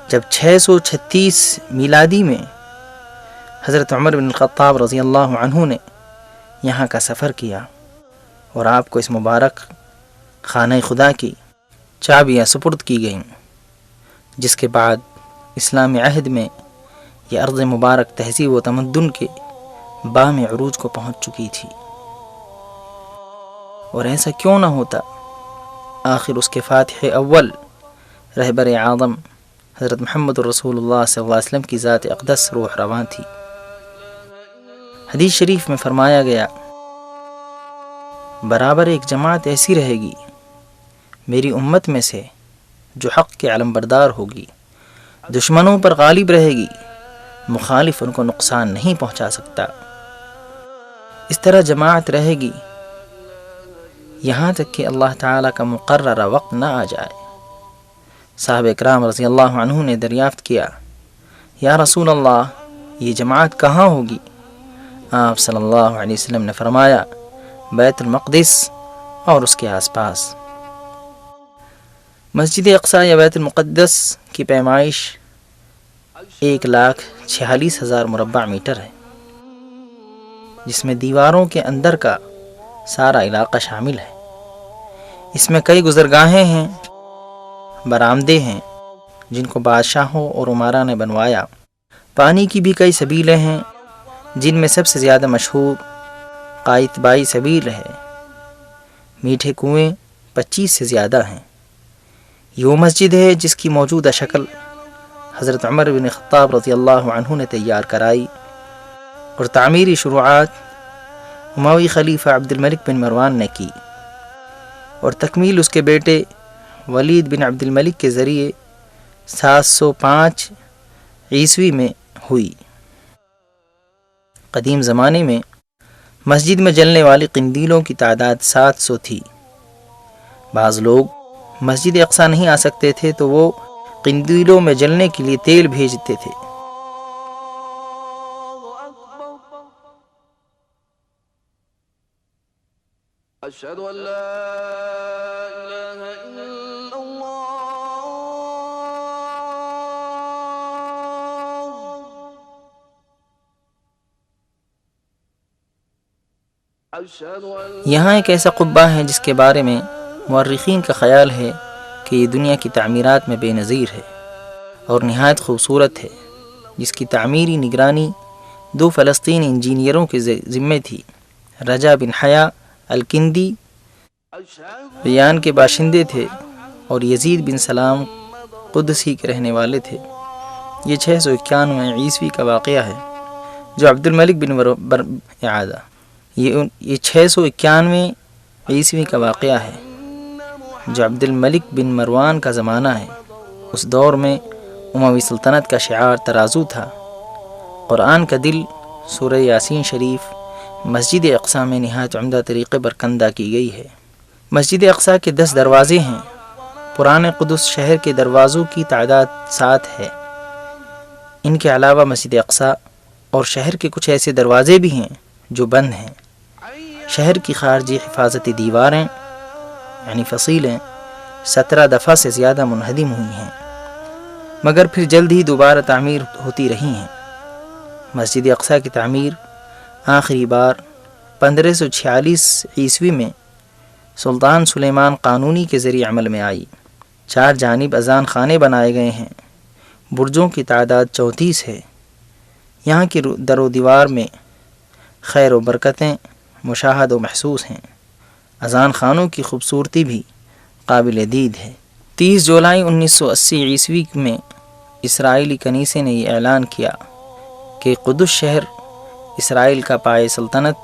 جب 636 میلادی میں حضرت عمر بن الخطاب رضی اللہ عنہ نے یہاں کا سفر کیا اور آپ کو اس مبارک خانہ خدا کی چابیاں سپرد کی گئیں، جس کے بعد اسلامی عہد میں یہ ارض مبارک تہذیب و تمدن کے بام عروج کو پہنچ چکی تھی۔ اور ایسا کیوں نہ ہوتا، آخر اس کے فاتح اول رہبر اعظم حضرت محمد رسول اللہ صلی اللہ علیہ وسلم کی ذات اقدس روح رواں تھی۔ حدیث شریف میں فرمایا گیا، برابر ایک جماعت ایسی رہے گی میری امت میں سے جو حق کے علم بردار ہوگی، دشمنوں پر غالب رہے گی، مخالف ان کو نقصان نہیں پہنچا سکتا۔ اس طرح جماعت رہے گی یہاں تک کہ اللہ تعالیٰ کا مقررہ وقت نہ آ جائے۔ صحابہ اکرام رضی اللہ عنہ نے دریافت کیا، یا رسول اللہ یہ جماعت کہاں ہوگی؟ آپ صلی اللہ علیہ وسلم نے فرمایا، بیت المقدس اور اس کے آس پاس۔ مسجد اقصیٰ یا بیت المقدس کی پیمائش 1,46,000 مربع میٹر ہے، جس میں دیواروں کے اندر کا سارا علاقہ شامل ہے۔ اس میں کئی گزرگاہیں ہیں، برآمدے ہیں جن کو بادشاہوں اور عمرا نے بنوایا۔ پانی کی بھی کئی سبیلیں ہیں جن میں سب سے زیادہ مشہور قائتبائی سبیل ہے میٹھے کنویں 25 سے زیادہ ہیں۔ یہ وہ مسجد ہے جس کی موجودہ شکل حضرت عمر بن خطاب رضی اللہ عنہ نے تیار کرائی، اور تعمیری شروعات اموی خلیفہ عبد الملک بن مروان نے کی، اور تکمیل اس کے بیٹے ولید بن عبد الملک کے ذریعے 705 عیسوی میں ہوئی۔ قدیم زمانے میں مسجد میں جلنے والی قندیلوں کی تعداد 700 تھی۔ بعض لوگ مسجد اقصی نہیں آ سکتے تھے تو وہ قندیلوں میں جلنے کے لیے تیل بھیجتے تھے۔ أشهد أن لا إله إلا الله أشهد أن یہاں ایک ایسا قبہ ہے جس کے بارے میں مورخین کا خیال ہے کہ یہ دنیا کی تعمیرات میں بے نظیر ہے اور نہایت خوبصورت ہے، جس کی تعمیری نگرانی 2 فلسطینی انجینئروں کے ذمے تھی۔ رجا بن حیا الکندی بیان کے باشندے تھے اور یزید بن سلام قدسی کے رہنے والے تھے۔ یہ 691 عیسوی کا واقعہ ہے جو عبد الملک بن یہ 691 عیسوی کا واقعہ ہے جو عبد الملک بن مروان کا زمانہ ہے۔ اس دور میں اموی سلطنت کا شعار ترازو تھا۔ قرآن کا دل سورہ یاسین شریف مسجد اقصی میں نہایت عمدہ طریقے پر کندہ کی گئی ہے۔ مسجد اقصی کے 10 دروازے ہیں۔ پرانے قدس شہر کے دروازوں کی تعداد 7 ہے۔ ان کے علاوہ مسجد اقصی اور شہر کے کچھ ایسے دروازے بھی ہیں جو بند ہیں۔ شہر کی خارجی حفاظتی دیواریں یعنی فصیلیں 17 دفعہ سے زیادہ منہدم ہوئی ہیں، مگر پھر جلد ہی دوبارہ تعمیر ہوتی رہی ہیں۔ مسجد اقصی کی تعمیر آخری بار 1546 عیسوی میں سلطان سلیمان قانونی کے ذریعے عمل میں آئی۔ 4 جانب اذان خانے بنائے گئے ہیں۔ برجوں کی تعداد 34 ہے۔ یہاں کی در و دیوار میں خیر و برکتیں مشاہد و محسوس ہیں۔ اذان خانوں کی خوبصورتی بھی قابل دید ہے۔ 30 جولائی 1980 عیسوی میں اسرائیلی کنیسے نے یہ اعلان کیا کہ قدس شہر اسرائیل کا پائے سلطنت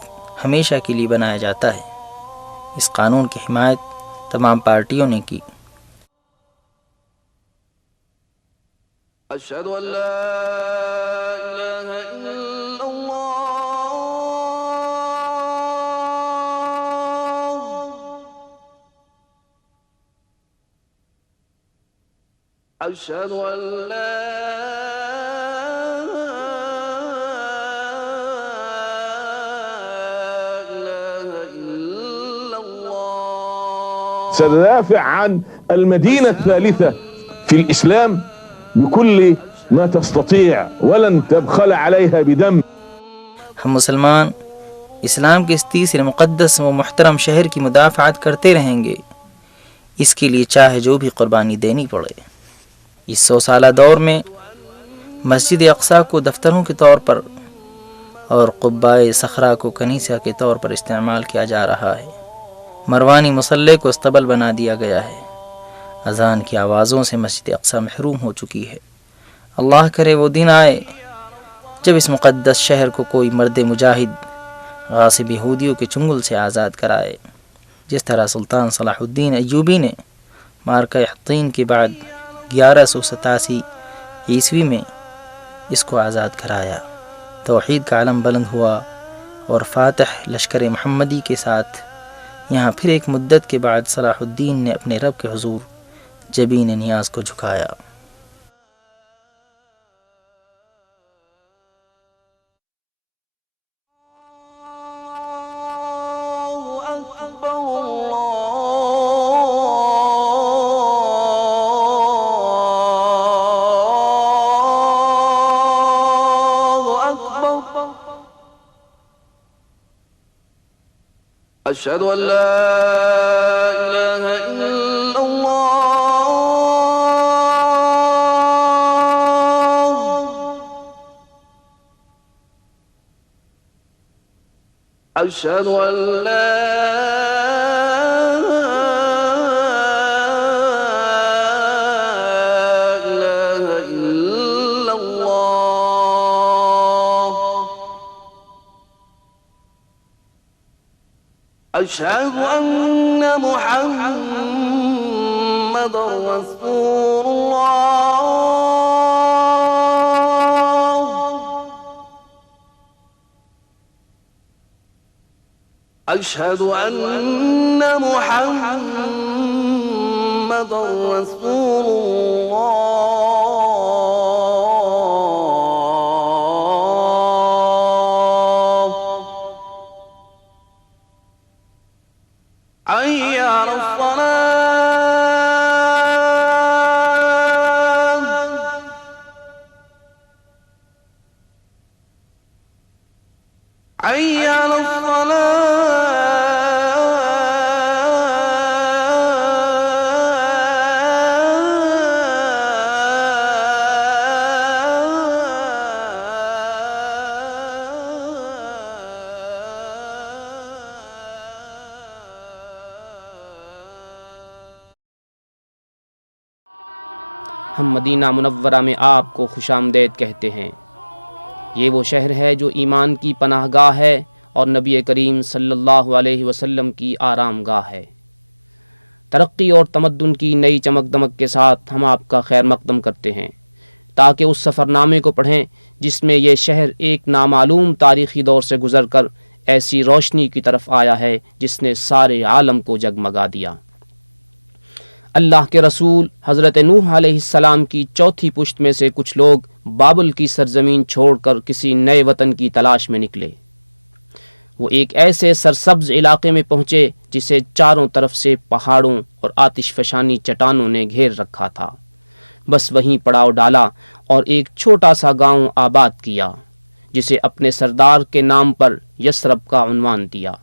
ہمیشہ کے لیے بنایا جاتا ہے۔ اس قانون کی حمایت تمام پارٹیوں نے کی۔ أشهد أن لا إله إلا الله أشهد أن لا سندافع عن المدينة الثالثة في الإسلام بكل ما تستطيع ولن تبخل عليها بدم۔ ہم مسلمان اسلام کے اس تیسرے مقدس و محترم شہر کی مدافعت کرتے رہیں گے، اس کے لیے چاہے جو بھی قربانی دینی پڑے۔ اس 100 سالہ دور میں مسجد اقصی کو دفتروں کے طور پر اور قبہ صخرہ کو کنیسہ کے طور پر استعمال کیا جا رہا ہے۔ مروانی مصلی کو استبل بنا دیا گیا ہے۔ اذان کی آوازوں سے مسجد اقصی محروم ہو چکی ہے۔ اللہ کرے وہ دن آئے جب اس مقدس شہر کو کوئی مرد مجاہد غاصب یہودیوں کے چنگل سے آزاد کرائے، جس طرح سلطان صلاح الدین ایوبی نے معرکہ حطین کے بعد 1187 عیسوی میں اس کو آزاد کرایا۔ توحید کا علم بلند ہوا اور فاتح لشکر محمدی کے ساتھ یہاں پھر ایک مدت کے بعد صلاح الدین نے اپنے رب کے حضور جبین نیاز کو جھکایا۔ أشهد أن لا إله إلا الله أشهد أن لا أشهد أن محمد رسول الله أشهد أن محمد رسول الله حي على الصلاة حي على ہم مدینہ منورہ میں آپ کو خوش آمدید کہتے ہیں۔ یہ وہ شہر ہے جو ایمان کی پناہ گاہ ہے اور نبی کریم صلی اللہ علیہ وسلم کی آرام گاہ ہے۔ ترقی اور تمدن کی نئی چمک دمک کے ساتھ ہم آپ کا خیر مقدم کرتے ہیں تاکہ اس سفر نامے کو پڑھیں جس میں یہ شہر ایک نامعلوم تاریخی دور سے گزر کر ایسی روشنی کی طرف آیا ہے جس نے سارے عالم کو جگمگا دیا۔ اللہ کے رسول حضرت نوح علیہ السلام کی چوتھی پشت میں سے کچھ لوگ بابل کی سرزمین چھوڑ کر کسی نئے وطن کی تلاش میں نکلے۔ وہ ایک ایسے سرسبز علاقے میں پہنچے جسے چاروں طرف سے پہاڑوں اور آتش فشانی چٹانوں نے گھیر رکھا تھا۔ بس وہیں پڑاؤ ڈالا اور ایک چھوٹا سا گاؤں آباد کیا جسے اپنے سردار کے نام پر یثرب کا عنوان دیا۔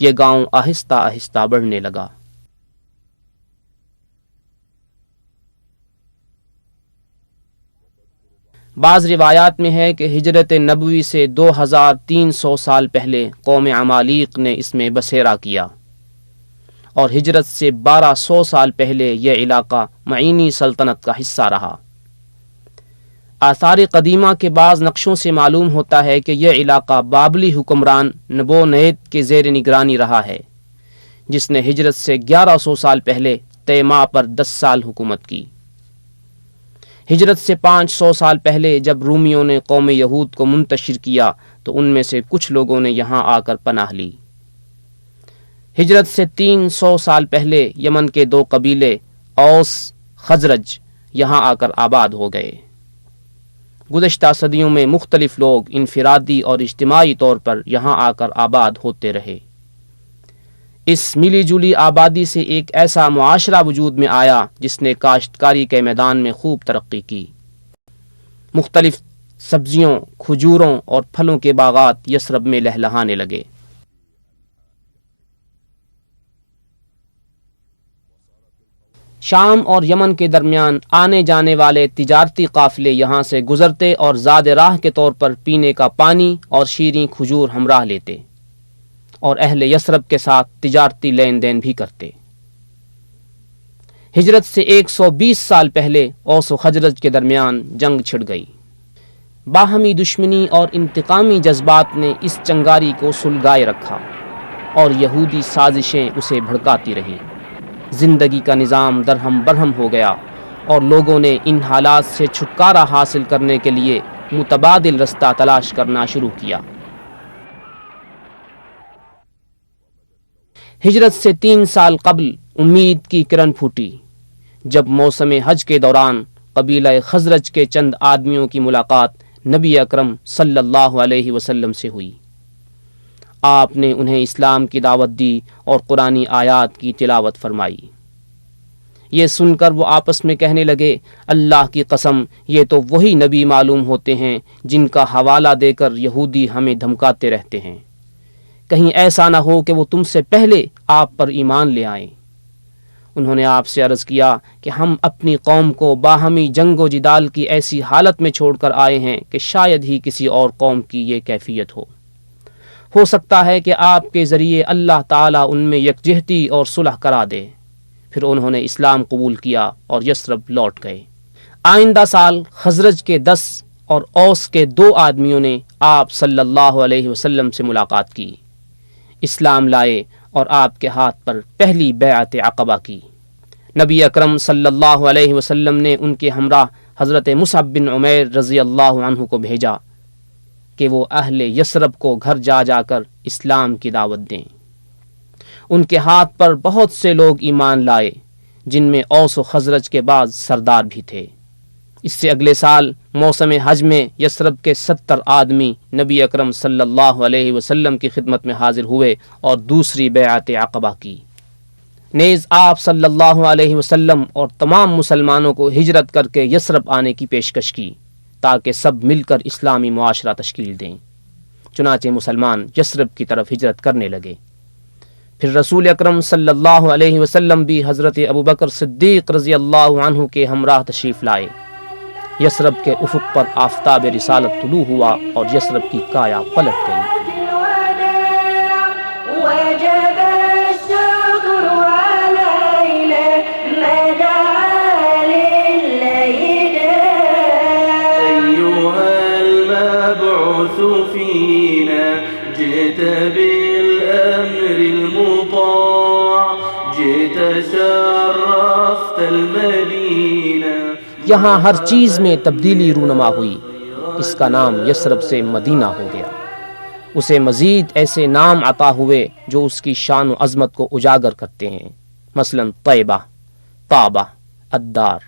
یہ گاؤں آہستہ آہستہ بڑھنے لگا۔ بعض روایات میں ہے کہ ہجرت نبوی سے 2300 سال پہلے قوم عمالیق نے اس میں بسیرا کیا اور ہجرت سے 1200 سال پہلے یہ علاقہ معینی سلطنت کا حصہ رہا۔ آثار قدیمہ کے بعض نقشوں سے معلوم ہوتا ہے کہ یہ علاقہ بابلی حکمران نبو نیت کے زیر نگرانی رہا ہے جس نے ہجرت سے 1100 سال پہلے تیماء پر 10 سال حکومت کی۔ ہجرت سے 500 سال پہلے جب رومیوں نے قوم یہود کو منتشر کیا تو ان میں سے کچھ لوگوں نے یہاں آ کر پناہ لی۔ ہجرت سے 300 سال پہلے یمن کے 2 قبیلے اوس خزرج یہاں آ کر آباد ہو گئے۔ گزشتہ صدیوں میں مختلف لوگ انفرادی اور اجتماعی طور پر یہاں آ کر آباد ہوتے رہے۔ اس ملی جلی آبادی سے ایک ایسا معاشرہ وجود میں آیا جس نے کاشتکاری کے میدان میں خوب ترقی کی۔ مختلف سبزیوں، کھجوروں اور پھلوں کے باغات یثرب میں لہلہانے لگے۔ شام اور یمن کے درمیان آنے جانے والے تجارتی قافلے یہاں سے گزرتے اور زاد راہ کے طور پر پینے کا پانی اور شیریں کھجور ہمراہ لیتے اور اہل یثرب کے ساتھ تجارتی لین دین بھی کرتے۔ ہجرت سے 120 سال پہلے اوس و خزرج کے درمیان جنگ چھڑ گئی۔ باہمی دشمنی اور انتقامی جذبات نے اس چنگاری کو سلگائے رکھا اور یہودی سازشیں اسے بھڑکاتی رہیں۔ زندگی کا نظام درہم برہم ہو گیا اور لوگوں نے ان حالات سے چھٹکارا حاصل کرنے کے لیے متبادل رستہ تلاش کرنا شروع کیا۔ ہجرت سے 3 سال قبل امید کی کرن پھوٹی جب موسم حج کے دوران قبیلہ خزرج کے چند آدمیوں کی ملاقات نبی اکرم صلی اللہ علیہ وسلم سے ہوئی۔ آپ نے انہیں اسلام کی دعوت دی اور قرآنی آیات کی تلاوت فرمائی۔ یہ سن کر وہ آپس میں کہنے لگے، اللہ کی قسم یہ تو وہی نبی معلوم ہوتے ہیں جن کا حوالہ دے کر یہودی ہمیں دھمکاتے رہتے ہیں، کہیں ایسا نہ ہو کہ وہ تم سے پہلے آپ پر ایمان لے آئیں۔ انہوں نے آپ سے عرض کیا کہ ہم اپنی قوم کو باہمی جنگ و جدال کی ایسی حالت میں چھوڑ کر آئے ہیں کہ شاید ہی کسی اور قوم کی یہ کیفیت ہو سکتا ہے کہ آپ کے ذریعے اللہ تعالیٰ ان میں یکجہتی اور صلح کرا دے۔ پھر انہوں نے اسلام قبول کیا اور یثرب لوٹ گئے۔ آئندہ سال خزرج کے 10 اور اوس کے 2 آدمیوں نے آپ صلی اللہ علیہ وسلم سے ملاقات کی، اسلام لائے اور آپ کے ہاتھ پر پہلی بیعت عقبہ کی۔ نبی اکرم صلی اللہ علیہ وسلم نے ان کے ہمراہ حضرت مصعب بن عمیر رضی اللہ عنہ کو بھیجا کہ وہ اہل یثرب کو گھر جا جا کر اسلام کی دعوت دیں۔ ان کے ہاتھ پر بہت سے لوگ ایمان لائے، جن میں اوس و خزرج کے بعض سردار بھی تھے۔ اس سے اگلے سال موسم حج میں یثرب کے 70 آدمی نبی اکرم صلی اللہ علیہ وسلم کی خدمت میں حاضر ہوئے اور دوسری بیعت عقبہ کی۔ نیز آپ صلی اللہ علیہ وسلم اور تمام مسلمانوں کو ہجرت کر کے یثرب آنے کی پیشکش کی تاکہ سب مل کر اسلامی معاشرہ تشکیل دیں۔ چنانچہ مسلمان یثرب کی طرف ہجرت کرنے لگے۔ پھر رسول اکرم صلی اللہ علیہ وسلم بھی حضرت ابوبکر صدیق رضی اللہ عنہ کے ہمراہ تشریف لائے۔ یثرب کے افق پر آفتاب رسالت طلوع ہوا اور یثرب کی کایا پلٹ گئی۔ جئت بالأمر المطاع جئت شرفت المدينة۔ یہاں ہر چیز میں تبدیلی رونما ہوئی۔ اس کا نام یثرب سے مدینہ ہو گیا۔ اسے مزید ایسے نام عطا ہوئے جو اس کی شان و عظمت کو اجاگر کرتے ہیں، مثلا طیبہ، طابہ، الدار۔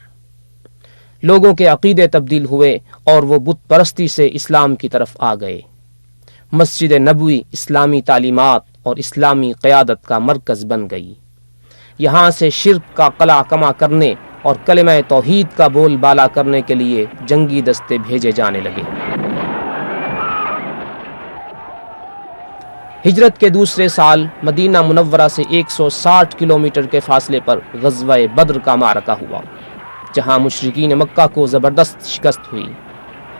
لوگوں کے عقیدے تبدیل ہوئے اور وہ بت پرستی سے اسلام کی طرف آ گئے۔ مسجد نبوی اسلامی تعلیمات اور اسلامی قیادت کا مرکز بن گئی۔ یہاں سے شرک کا قلع کما کرنے اور کلمہ توحید کا بول بالا کرنے کے لیے جنگی دستے بھیجے جانے لگے۔ ہجرت کے دوسرے سال مدینہ منورہ سے 160 کلومیٹر کے فاصلے پر غزوہ بدر کا معرکہ ہوا، جہاں مشرکین مکہ کو زبردست شکست ہوئی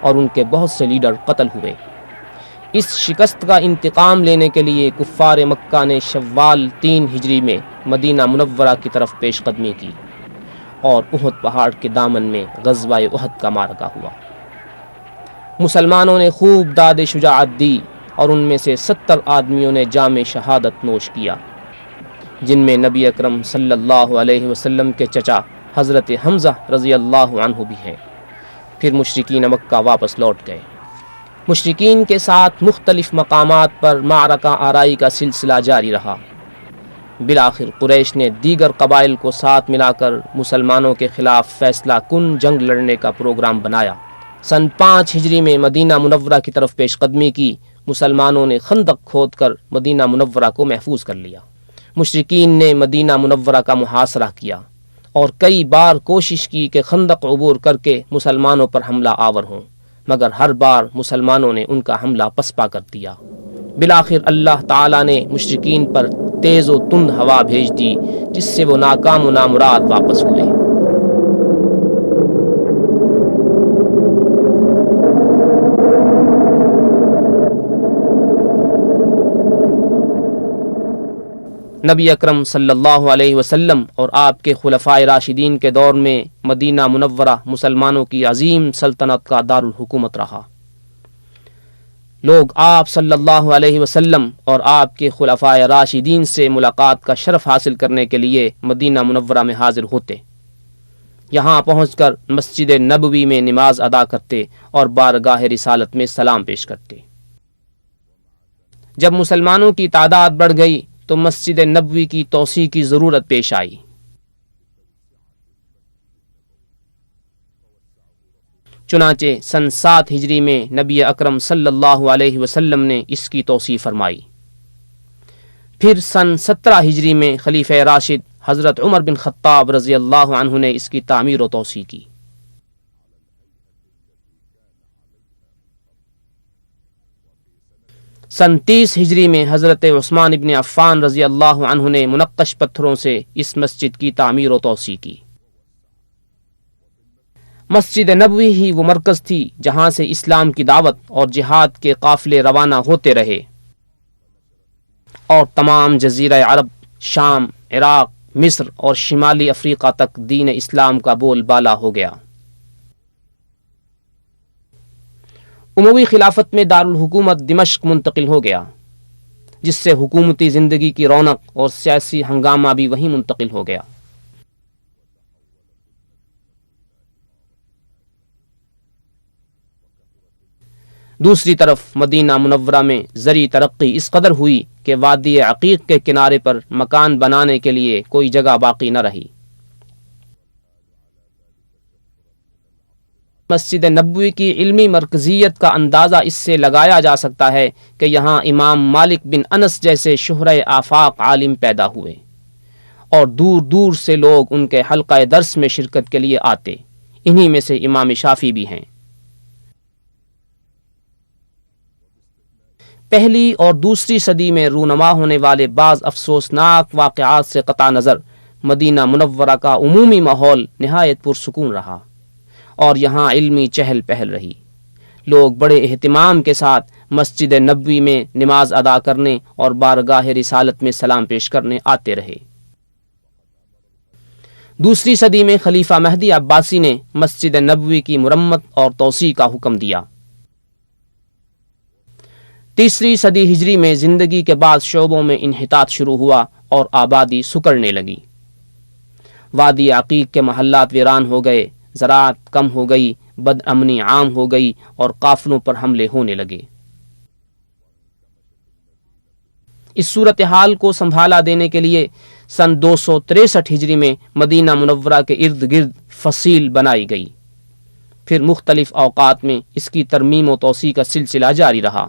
اور ان کے بہت سے لیڈر قتل ہوئے۔ اس شکست کا انتقام لینے کے لیے کفار مکہ نے شوال 3 ہجری میں مدینہ منورہ کی طرف پیش قدمی کی اور احد پہاڑ کے دامن میں غزوہ احد کا معرکہ ہوا۔ مسلمانوں نے خوب داد شجاعت دی اور ان میں سے 70 آدمیوں نے جام شہادت نوش کیا، جن میں نبی اکرم صلی اللہ علیہ وسلم کے چچا حضرت حمزہ رضی اللہ عنہ بھی ہیں۔ پھر مشرکین مکہ واپس لوٹ گئے۔ مشرکین کے ساتھ مختلف مقامات پر معرکہ آرائی کا سلسلہ جاری رہا۔ بالآخر قریش نے دیگر قبائل کو ساتھ ملا کر مسلمانوں کے خلاف فیصلہ کن جنگ لڑنے کا پروگرام بنایا۔ سن 5 ہجری میں مدینہ منورہ کی طرف پیش قدمی کی۔ مسلمانوں نے خندق کھود کر مدینہ منورہ کو محفوظ کر لیا۔ مشرکین نے مدینہ منورہ کا محاصرہ کیا اور کئی بار کوشش کی کہ خندق عبور کر کے مسلمانوں پر حملہ آور ہوں، مگر ہر بار مسلمانوں نے ان کا حملہ پسپا کر دیا۔ بالآخر اللہ تعالیٰ نے مشرکین پر تیز و تند ہوا بھیج دی، جس سے وہ ناکام و نامراد واپس ہوئے۔ نبی اکرم صلی اللہ علیہ وسلم اور آپ کے خلفائے راشدین کے دور میں مدینہ منورہ مسلمانوں کی عظیم سلطنت کا دارالحکومت رہا۔ لوگ آپ صلی اللہ علیہ وسلم اور آپ کے خلفائے راشدین سے ملاقات کا شرف حاصل کرنے کے لیے مدینہ منورہ میں حاضر ہوتے۔ یہاں پہنچ کر مسجد نبوی میں نماز ادا کرتے اور بارگاہ رسالت میں سلام پیش کرتے۔ جب مسلمانوں کی تعداد بڑھ گئی تو مسجد نبوی کی توسیع کی ضرورت پیش آئی۔ چنانچہ سن 7 ہجری میں نبی اکرم صلی اللہ علیہ وسلم نے اس کی توسیع فرمائی۔ پھر سن 17 ہجری میں خلیفہ راشد حضرت عمر بن خطاب رضی اللہ عنہ نے اس کی تعمیر و توسیع کی۔ سن 30 ہجری میں حضرت عثمان ابن عفان رضی اللہ عنہ نے منقش پتھروں سے اس مسجد کی تعمیر و توسیع کی۔ مسجد نبوی ہی وہ مرکز تھی جہاں سے اسلام کی دعوت اور جہاد کے قافلے روانہ ہوتے رہے اور تمام جزیرہ عرب، شام، عراق، مصر اور شمالی افریقہ تک دین اسلام کا بول بالا ہو گیا۔ اموی خلافت میں دارالحکومت دمشق منتقل ہو گیا۔ جس سے حکومتی زندگی کی رونق اور سیاسی ہنگامہ بھی وہیں منتقل ہو گیا۔ دوسری طرف مدینہ منورہ میں زرعی ترقی اس قدر ہوئی کہ وادی عقیق کے کنارے پر مکان بنانے کے لیے کوئی جگہ باقی نہ رہی۔ مسجد نبوی کی علمی مرکزیت کا اندازہ اس سے لگایا جا سکتا ہے کہ یہاں امام مالک بن انس جیسے شہرۂ آفاق عالم پیدا ہوئے اور دور دور سے لوگ ان کے حلقہ درس میں شرکت کے لیے آتے۔ انہی میں سے امام شافعی بھی ہیں۔ پہلی اور دوسری صدی میں رونما ہونے والے بعض افسوسناک واقعات سے قطع نظر مدینہ منورہ کا عمومی ماحول نہایت پرسکون رہا اور یہاں علمی چہل پہل رہی۔ لوگ بڑے اہتمام کے ساتھ مسجد نبوی میں نماز ادا کرنے اور بارگاہ رسالت میں سلام پیش کرنے آتے رہے۔ دوسری صدی میں خلیفہ مہدی عباسی نے مسجد نبوی کی مرمت اور توسیع کا حکم دیا۔ تیسری صدی ہجری میں زندگی کے بعض شعبوں میں انحطاط شروع ہوا اور آبادی سکڑنے لگی۔ وادی عقیق کے محلات ویران ہو گئے، زراعت کم ہو گئی، بد امنی عام ہو گئی اور قافلوں پر حملے ہونے لگے۔ اس صورتحال کو سنبھالا دینے کے لیے سن 263 ہجری میں مدینہ منورہ کے ارد گرد فصیل بنائی گئی۔ پھر مختلف اوقات میں اس کی ترمیم و توسیع کا سلسلہ جاری رہا۔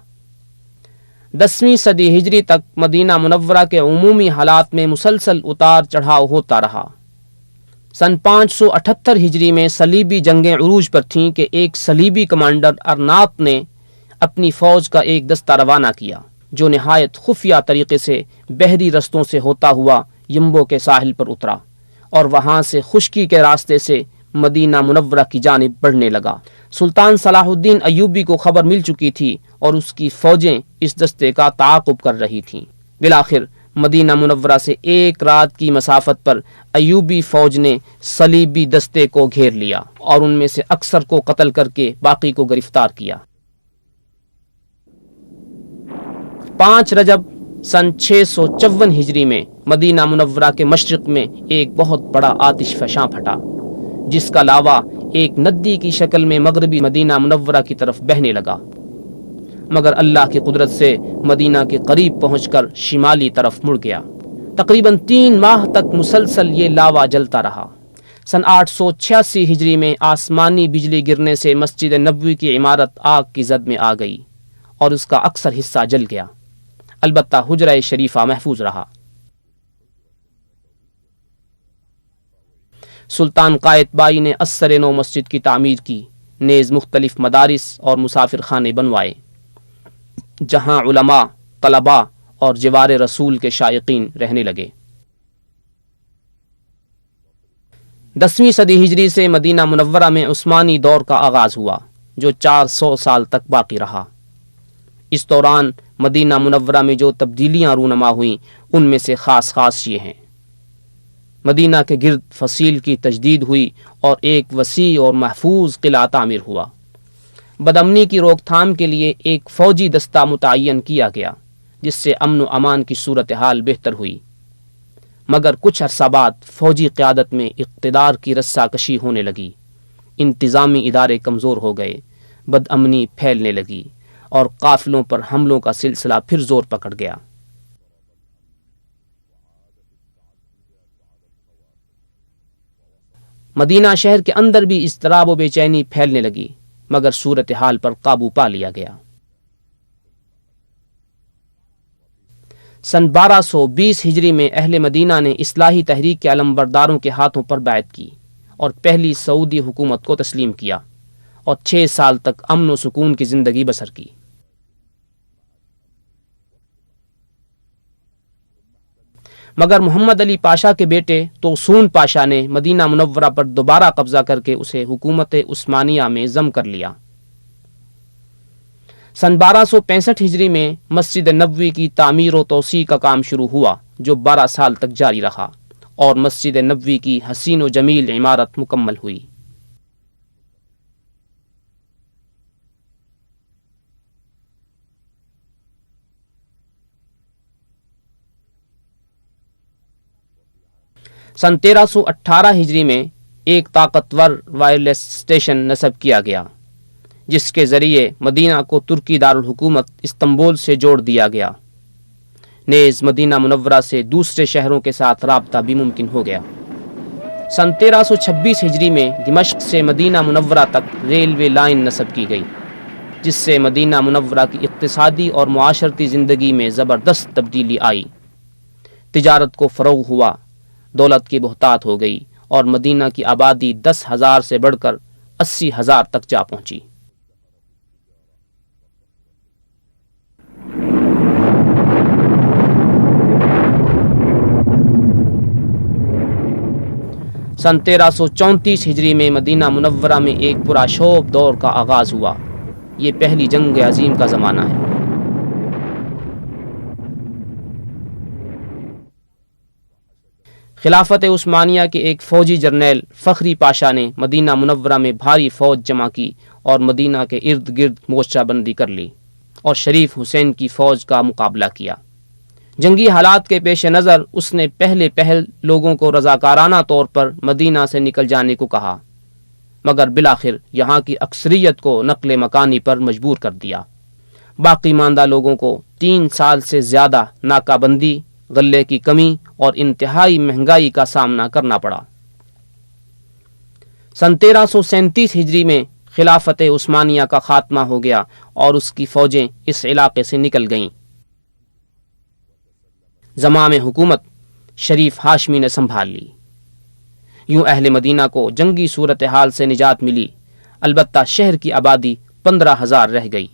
10ویں صدی ہجری تک مدینہ منورہ کے عمومی حالات میں مسلسل اتار چڑھاؤ ہوتا رہا۔ سن 578 ہجری میں صلیبی جنگیں عروج پر تھیں کہ ایک صلیبی کمانڈر ارناط نے اپنی فوج کا ایک دستہ روانہ کیا جو نہایت خفیہ طریقے سے بحری رستوں سے ہوتا ہوا یمبو کے ساحل پر اترا اور وہاں سے خشکی کے راستے سے مدینہ منورہ کی جانب بڑھنے لگا۔ سلطان صلاح الدین ایوبی کو خبر مل چکی تھی اور اس کی فوجیں اس دستے کا تعاقب کر رہی تھیں۔ بالآخر مدینہ منورہ سے ایک رات کی مسافت پر ایوبی فوج نے صلیبی دستے کو گھیر لیا اور ان میں سے اکثر کو قتل کر کے باقی کو گرفتار کیا۔ 5 رجب سن 654 ہجری میں مدینہ منورہ کے مشرق میں ایک بہت بڑا آتش فشاں پھٹا جس کا لاوا ایک ندی کی شکل میں مغربی مدینہ منورہ کی طرف بہنے لگا، مگر اللہ کی قدرت سے مدینہ کے قریب پہنچ کر شمالی طرف مڑ گیا۔ تقریباً 3 ماہ تک مسلسل یہ لاوا جلتا رہا۔ سن 886 ہجری میں آسمانی بجلی گرنے سے مسجد نبوی کی عمارت آگ کی زد میں آ گئی اور اس کا اکثر حصہ جل گیا، البتہ حجرہ شریفہ محفوظ رہا۔ سلطان قائتبائی نے عصر نو مسجد کی تعمیر کی، نیز مختلف مدارس اور مسافر خانے بنوائے جہاں علماء، طلباء اور جوار رسول کے شائقین رہنے لگے۔ 10ویں صدی ہجری سے مدینہ منورہ میں عثمانی دور کا آغاز ہوا جو 400 سال تک باقی رہا۔ اس دوران مدینہ منورہ میں جو تبدیلیاں رونما ہوئیں ان میں سے خاص یہ ہیں۔ مدینہ کے گرد فصیل کی تجدید ہوئی اور ایک وسیع اور محفوظ قلعہ تعمیر ہوا۔ بدامنی کی روک تھام کے لیے ایک فوجی دستہ متعین کیا گیا جس سے امن و امان کی صورتحال بہتر ہوئی، مگر کچھ عرصہ بعد فوجی قیادت میں اقتدار کی رسا کشی ہونے لگی، انتظامی ادارے کمزور ہو گئے، بد امنی پھیلنے لگی اور قافلوں پر حملوں کا سلسلہ پھر زور پکڑ گیا۔ مدینہ شہر کے اندر بھی اضطراب و بے چینی پھیلنے لگی، مگر صورتحال پر قابو پا لیا گیا۔ سن 1220 ہجری میں اہل مدینہ نے اصلاحی تحریک کے علمبرداروں کے ہاتھوں پر بیعت کی اور پہلی سعودی حکومت کو تسلیم کیا اور 6 سال تک امن و سکون کی زندگی بسر کی۔ مگر محمد علی پاشا کے بیٹے توسون پاشا نے مدینہ منورہ پر دوبارہ قبضہ کر کے اسے حکومت عثمانیہ میں ضم کر لیا۔ سن 1265 ہجری میں مسجد نبوی کی تعمیر و توسیع کا کام شروع ہوا جو 12 سال تک جاری رہا اور مسجد نبوی کی حسین و جمیل عمارت مکمل ہوئی۔ سن 1318 ہجری میں ایک طاقتور وائرلیس اسٹیشن نصب کیا گیا جس کے ذریعے مدینہ کو ترکی دارالحکومت استنبول سے جوڑ دیا گیا۔ نیز مدینہ منورہ سے دوسرے شہروں کے ساتھ رابطہ بھی ممکن ہو گیا۔ سن 1326 ہجری میں دمشق سے مدینہ منورہ تک ریلوے لائن نصب کی گئی جس سے مدینہ منورہ کی اقتصادی اور معاشرتی زندگی میں زبردست تبدیلی آئی۔ تجارت کو فروغ ہوا، دولت کی بہتات ہو گئی اور مدینہ کی آبادی 10,000 سے بڑھ کر 80,000 تک جا پہنچی۔ سن 1334 ہجری میں مدینہ منورہ میں ایک پرآشوب دور کا آغاز ہوا۔ یہ پہلی جنگ عظیم کا زمانہ ہے۔ خلافت عثمانیہ کے ایک فوجی جرنیل فخری پاشا نے مدینہ منورہ میں بھاری فوج جمع کی اور مدینہ کے ارد گرد مورچہ بندی کر لی اور شریف حسین کی فوج کا مقابلہ کیا۔ جنگی حالات کے پیش نظر اس نے پہل لوگوں کو رضاکارانہ طور پر مدینہ سے نکل جانے کو کہا، مگر بالآخر یہاں کی اکثریت کو نقل مکانی پر مجبور کر دیا۔ باقی ماندہ لوگوں کو 3 سال سے زیادہ ناکہ بندی، غلے کی کمی اور انتہائی مہنگائی کا سامنا کرنا پڑا۔ سن 1337 ہجری میں خلافت عثمانیہ کا خاتمہ ہو گیا اور اس کی فوجیں اس علاقے سے نکل گئیں۔ زمام حکومت شریف ہاشمی نے سنبھال لی۔ یوں اہل مدینہ کو جنگی صورتحال سے نجات ملی، البتہ شہر کی آبادی 15,000 رہ گئی۔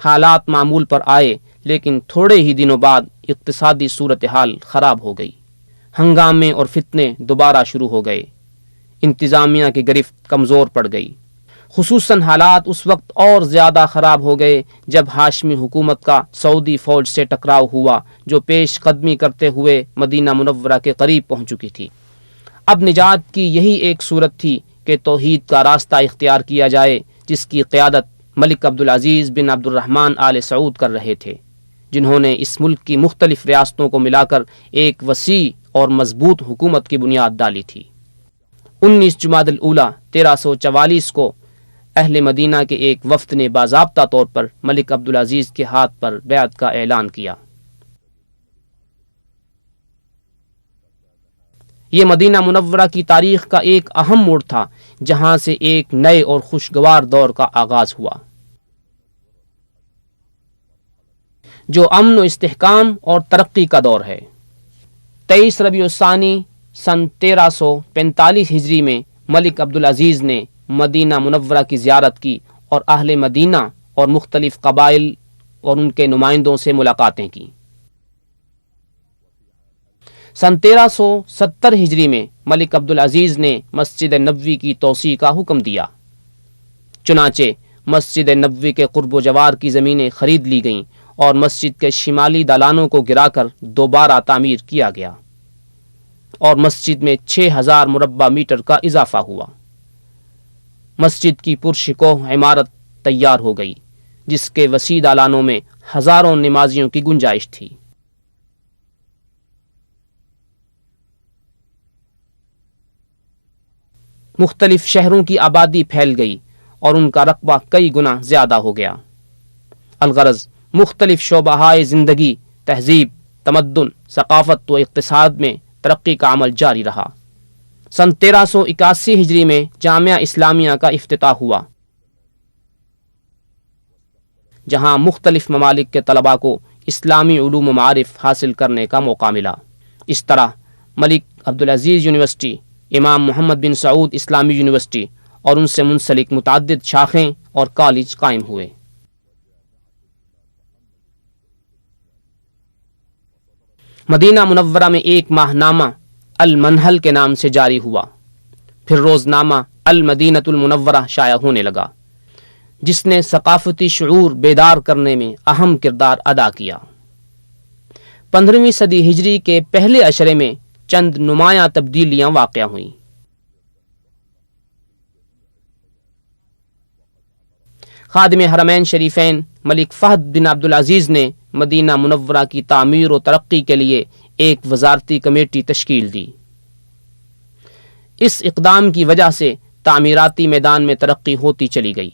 حالات معمول پر آئے لیکن تھوڑے ہی دنوں بعد اقتصادی صورتحال خراب ہو گئی۔ ہنگامے اور فتنے دوبارہ شروع ہو گئے۔ انتظامیہ کی گرفت کمزور پڑ گئی۔ خصوصاً حالات اس وقت اور زیادہ خراب ہو گئے جب ہاشمی حکومت کا سعودی فوج سے ٹکراؤ ہوا جو پیش قدمی کرتے ہوئے مدینہ منورہ کے قریب پہنچ چکی تھی۔ اب نجات کی یہی ایک صورت تھی کہ توحید کا راستہ اختیار کیا جائے جس کی قیادت ملک عبدالعزیز بن عبد الرحمن آل سعود کر رہے تھے، جنہوں نے اس ملک کی مختلف ریاستوں کو ملا کر ایک وسیع اور مضبوط حکومت کی بنیاد ڈالی تھی۔ 19 جمادی الاولیٰ 1344 کو اہل مدینہ کے ایک وفد نے باضابطہ طور پر ملک عبدالعزیز کے ہاتھ پر بیعت کا اعلان کیا۔ یہ مدینہ منورہ کی تاریخ کا ایک اہم موڑ تھا جہاں سے ایک نئے اور خوشگوار دور کا آغاز ہوا جو امن و استحکام اور ترقی کا دور ہے۔ 23 ربیع الثانی سن 1345 ہجری میں ملک عبدالعزیز نے مدینہ منورہ کی زیارت کی اور اہل مدینہ اور مختلف قبائل اور ان کے نمائندوں سے ملاقاتیں کی۔ سن 1370 ہجری میں ملک عبدالعزیز نے مسجد نبوی کی توسیع کا حکم دیا، چنانچہ مسجد نبوی کے قرب و جوار کی زمینیں خرید لی گئیں اور مسجد کے شمالی دالانوں کو گرا کر دوبارہ تعمیر کیا گیا اور مسجد میں 6,000 مربع میٹر کا اضافہ ہوا۔ مسجد کی پرشکوہ عمارت تیار ہو گئی جس کے وسیع دالانوں میں ہزاروں نمازیوں کی گنجائش تھی۔ مختلف شہروں کی آبادی پھیل گئی اور ان کا رقبہ کئی گنا زیادہ ہو گیا۔ الغرض مختلف شعبہائے زندگی، تہذیب، تمدن، ثقافت و اقتصاد میں ترقی کا عمل جاری رہا۔ سن 1381 ہجری میں جامعہ اسلامیہ کا افتتاح ہوا جہاں مختلف ممالک کے طلباء کو اسلامی علوم و معارف حاصل کرنے کا موقع ملا۔ اس طرح ملک عبدالعزیز یونیورسٹی، امام محمد بن سعود اسلامی یونیورسٹی اور ان سے منسلک متعدد شاخیں اور کالج قائم ہوئے۔ مدینہ منورہ میں ایک ماہنامہ المنہل کے نام سے جاری ہوا، پھر روزنامہ المدینۃ المنورہ شائع ہونے لگا جس نے ثقافتی شعور بیدار کرنے میں اہم کردار ادا کیا۔ 15ویں صدی ہجری کے پہلے عشرے میں چند نمایاں تبدیلیاں واقع ہوئیں۔ خادم حرمین شریفین ملک فہد بن عبدالعزیز نے مدینہ منورہ کی تعمیر و ترقی کے لیے ایک وزارتی کمیٹی تشکیل دی اس اقدام کی وجہ سے تعمیراتی میدان میں ترقی ہوتی چلی گئی۔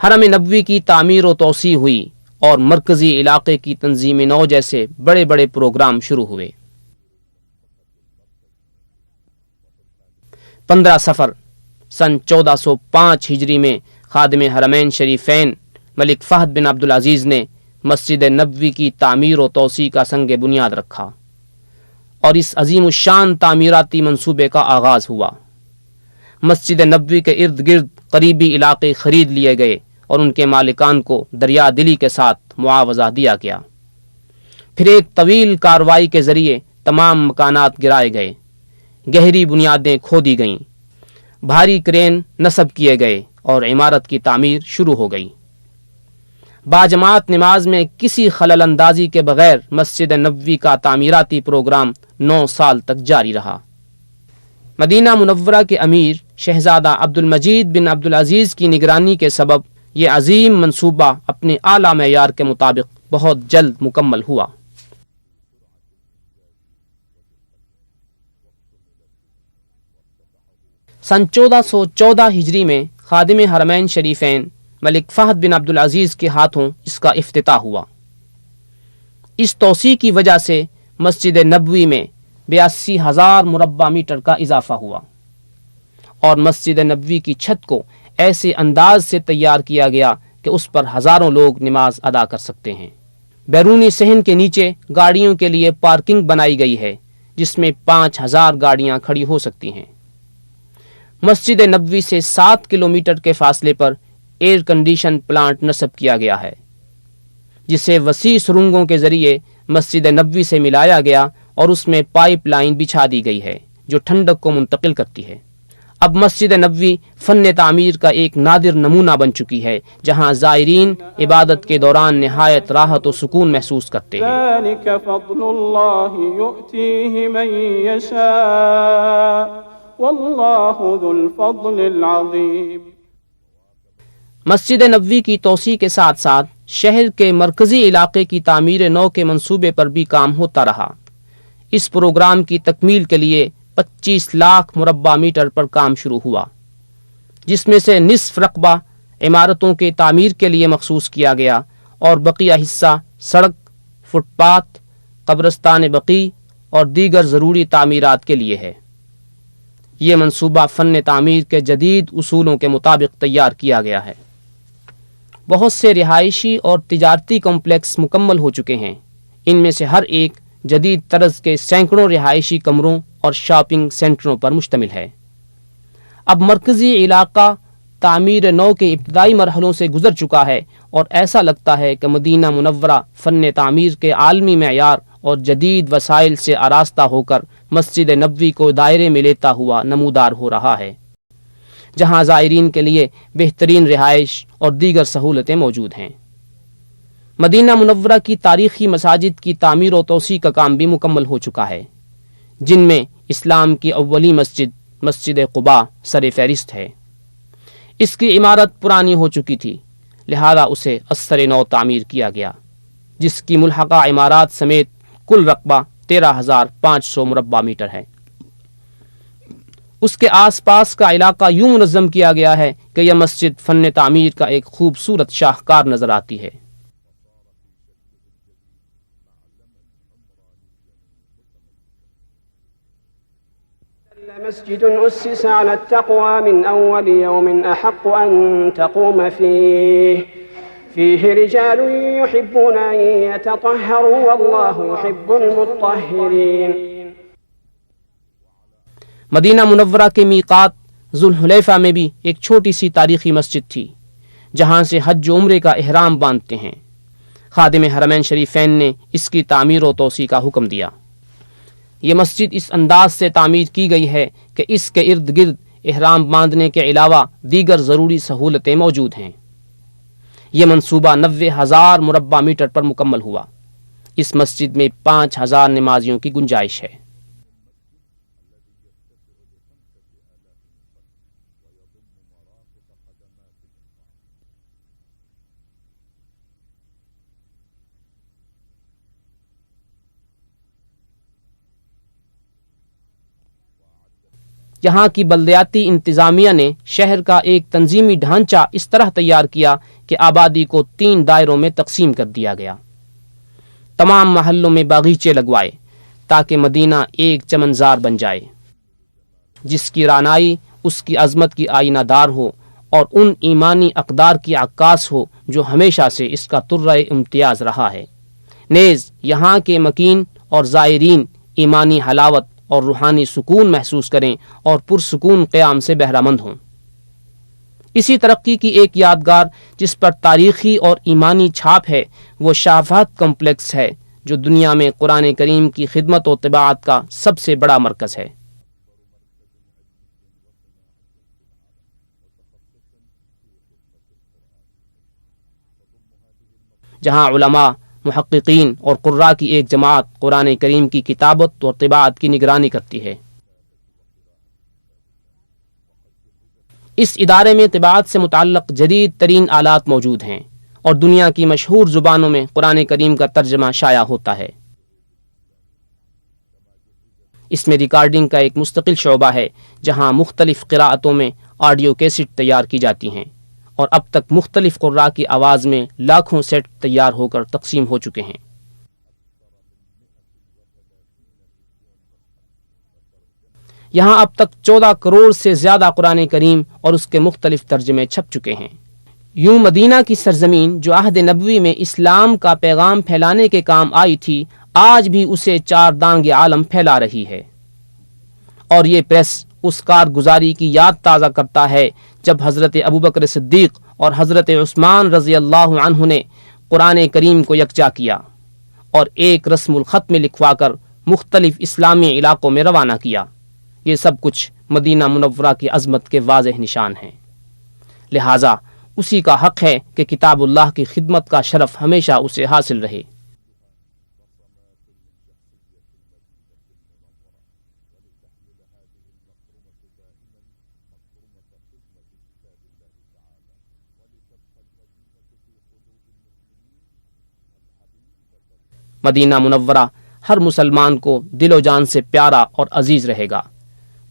حرم نبوی کی تعمیر و توسیع ہوئی اور مرکزی علاقے کی تنظیم نو جیسے بڑے بڑے پروگرام شروع ہوئے۔ 15 صفر سن 1405 ہجری میں خادم حرمین شریفین ملک فہد بن عبدالعزیز نے مسجد نبوی کی تعمیر و توسیع کا سنگ بنیاد رکھا اور اس عظیم الشان تعمیراتی منصوبے کا آغاز ہوا۔ مسجد نبوی کے ارد گرد قریبی علاقے خرید لیے گئے اور ان کے مالکان کو دریا دلی کے ساتھ معاوضہ دیا گیا۔ پھر ایک طویل کارروائی کے ذریعے تمام مکانات گرائے گئے، گہری بنیادیں کھودی گئیں، بھاری کرین نصب کیے گئے اور عمارت کی تعمیر شروع ہو گئی۔ باجماعت نماز میں کسی خلل اندازی کے بغیر مسجد نبوی کا تعمیراتی پروگرام 9 سال تک جاری رہا۔ مدینہ منورہ کے امیر شہزادہ عبد المجید بن عبدالعزیز کی نگرانی کے سبب یہ عظیم منصوبہ اپنے اعلیٰ معیار کے مطابق بہت جلد مکمل ہوا۔ سن 1414 ہجری میں خادم حرمین شریفین ملک فہد بن عبدالعزیز کے ہاتھوں اس کا افتتاح ہوا۔ اس توسیع کی وجہ سے مسجد نبوی میں 82,000 مربع میٹر کا اضافہ ہوا اور مسجد نبوی کی چھت کو ایسے انداز سے تیار کیا گیا کہ اس پر ہزاروں لوگ نماز ادا کر سکتے ہیں۔ بیرونی صحن کے نیچے گاڑیوں کے لیے پارکنگ بنائی گئی ہے جس میں 5,000 گاڑیاں کھڑی ہو سکتی ہیں۔ مسجد نبوی سے 7 کلومیٹر کے فاصلے پر ایئر کنڈیشن پلانٹ نصب کیا گیا ہے جسے وسیع سرنگوں کے ذریعے مسجد نبوی سے ملایا گیا اور اس میں پائپ لائن بچھا دی گئی ہے جو ٹھنڈک کو منتقل کرتی ہے۔ اب مسجد نبوی فن تعمیر کا ایک نادر نمونہ بن چکی ہے جہاں زائرین عبادت کے دوران نہایت راحت و سکون محسوس کرتے ہیں۔ ذلك فضل الله يؤتيه من يشاء والله ذو الفضل العظيم۔ مسجد نبوی کی توسیع کے ساتھ ساتھ شہر کے مرکزی علاقے کی تعمیر نو کے منصوبے پر بھی کام ہوتا رہا۔ اس پروگرام کی تکمیل کے لیے 25 لاکھ مربع میٹر پر کام شروع ہوا، جس میں سے نصف رقبہ عمارتوں کے تعمیر کے لیے مخصوص کیا گیا اور بقیہ حصہ سڑک، فٹ پاتھ، قبرستان بقیع اور دیگر ضروری تعمیرات کے لیے ہے۔ یہ منصوبہ فن تعمیر کے جدید اصولوں کے مطابق تیار کیا گیا ہے۔ بہت سے رہائشی اور تجارتی کمپلیکس مکمل ہو چکے ہیں، ان میں سے ہر ایک جدید طرز کے سینکڑوں رہائشی کمروں اور شاپنگ سینٹروں پر مشتمل ہے۔ اب مرکزی علاقہ تعمیر نو کے ابتدائی مرحلوں سے گزر چکا ہے اور ایسا لگتا ہے کہ مدینہ منورہ فن تعمیر کے عالمی معیار اور جدید وسائل سے آراستہ ہو کر مسجد نبوی کو دائرے میں لیتا ہوا نمودار ہو رہا ہے، جہاں زائرین کے لیے بہترین رہائش اور دیگر سہولتیں موجود ہیں۔ مدینہ منورہ کی تاریخی مساجد کی تعمیر و توسیع کا کام بھی مکمل ہو چکا ہے، جن میں اسلام کی اولی مسجد مسجد قباء سر فہرست ہے۔ اس کی عمارت پرانی ہو چکی تھی، لہذا اسے ازسر نو تعمیر کیا گیا، جس کی ملحقہ عمارات سمیت کل رقبہ 13,500 مربع میٹر ہے۔ اس کے آس پاس کا علاقہ یوں منظم کیا گیا ہے کہ یہ مسجد فن تعمیر کا ایک خوبصورت شاہکار نظر آتی ہے۔ مسجد أسس على التقوى من أول يوم أحق أن تقوم فيه رجال يحبون أن يتطهروا والله يحب المطهرين۔ مدینہ منورہ کے میقات ذوالحلیفہ میں بھی ایک چھوٹی سی تاریخی مسجد تھی جہاں سے حج و عمرے کا احرام باندھتے ہیں۔ خادم حرمین شریفین نے اس کی تعمیر و توسیع کا حکم دیا۔ یہ مسجد اس انداز سے تعمیر کی گئی ہے کہ اس کے ارد گرد احرام باندھنے کے علاوہ دیگر ضروری سہولتیں موجود ہیں۔ یہ منصوبہ 90,000 مربع میٹر پر مکمل ہوا۔ اس مسجد میں 5,000 نمازیوں کی گنجائش ہے۔ یہاں کی بلدیاتی انتظامیہ نے شہر کا ایک تنظیمی ڈھانچہ اس طرح تیار کیا کہ آبادی کو 3 دائروں میں تقسیم کر دیا گیا۔ تمام محلوں میں باغیچے لگوائے تاکہ مدینہ ایک چمنزار بن جائے جس کی رعنائی اس کی عظمت کی آئینہ دار ہو اور ان ایمانی اقدار کی عکاس ہو جو ہمیشہ سے اس کا ترہ امتیاز رہا ہے۔ نیز یہاں کے مکین اور زائرین ایمانی حلاوت اور روحانی سکون محسوس کریں اور پرسکون قیام سے بہرہ مند ہوں۔ اسی ترقی کی ایک یادگار جس پر تاریخی اور ایمانی چھاپ ہے وہ شافعت کمپلیکس ہے جو دنیا میں قرآن کریم کی خدمت و طباعت کا سب سے بڑا مرکز ہے۔ جہاں علماء، محققین اور قراء کی ایک جماعت قرآن کریم کی کتابت اور طباعت کی نگرانی کرتی ہے۔ اس ادارے میں طباعت سے متعلق جدید ترین آلات موجود ہیں اور دنیا کی مشہور زبانوں میں قرآن کریم کا ترجمہ شائع ہوتا ہے۔ اس میں ریکارڈنگ کا ایک مستقل شعبہ ہے جہاں مختلف قراءتوں میں آڈیو کیسٹ تیار کی جاتی ہیں اور اب تک مختلف قراء کی آواز میں لاکھوں سیٹ تیار ہو کر تقسیم ہو چکے ہیں۔ یہاں اب تک 14 کروڑ سے زیادہ قرآن کریم اور اس کے مختلف ترجمے چھپ چکے ہیں۔ یوں مدینہ کی سرزمین جو عہد نبوی میں اسلام کا پیغام پھیلانے کے کام آئی تھی آج بھی اسے 4 دانگ عالم پھیلا رہی ہے، اور یہ پریس اس کارگزاری کی یاد تازہ کرتا ہے جب حضرت ابوبکر صدیق اور حضرت عثمان رضی اللہ عنہ نے قرآن کریم کو یکجا کیا اور ایک رسم الخط میں لکھوا کر مختلف اسلامی علاقوں میں روانہ کیا۔ یہ سب کچھ مدینہ منورہ کی عظمت کے واضح نشان ہیں، لہٰذا اسی کا حق ہے کہ کتاب اللہ کی خدمت کا شرف ہمیشہ اسے حاصل رہے۔ مدینہ منورہ ہر مسلمان کو دل و جان سے پیارا اور عزیز رہے گا،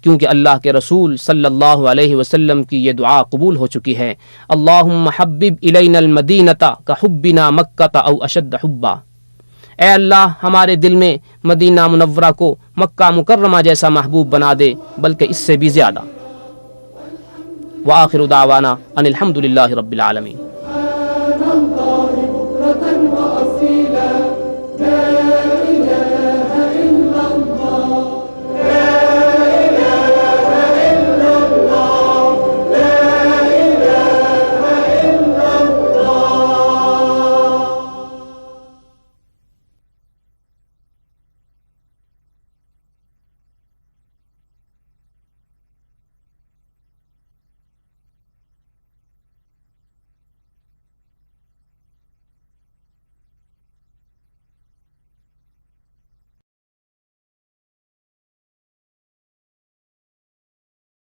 کیونکہ اللہ کے رسول صلی اللہ علیہ وسلم کی یہ دعا قبول ہو چکی ہے، اللہم حبب الینا المدینۃ کحبنا مکۃ او اشد حبا۔ اے اللہ ہمارے دل میں مدینہ منورہ کو مکہ مکرمہ جیسا محبوب بنا دے، بلکہ اس سے بھی زیادہ۔ وآخر دعوانا ان الحمد للہ رب العالمین۔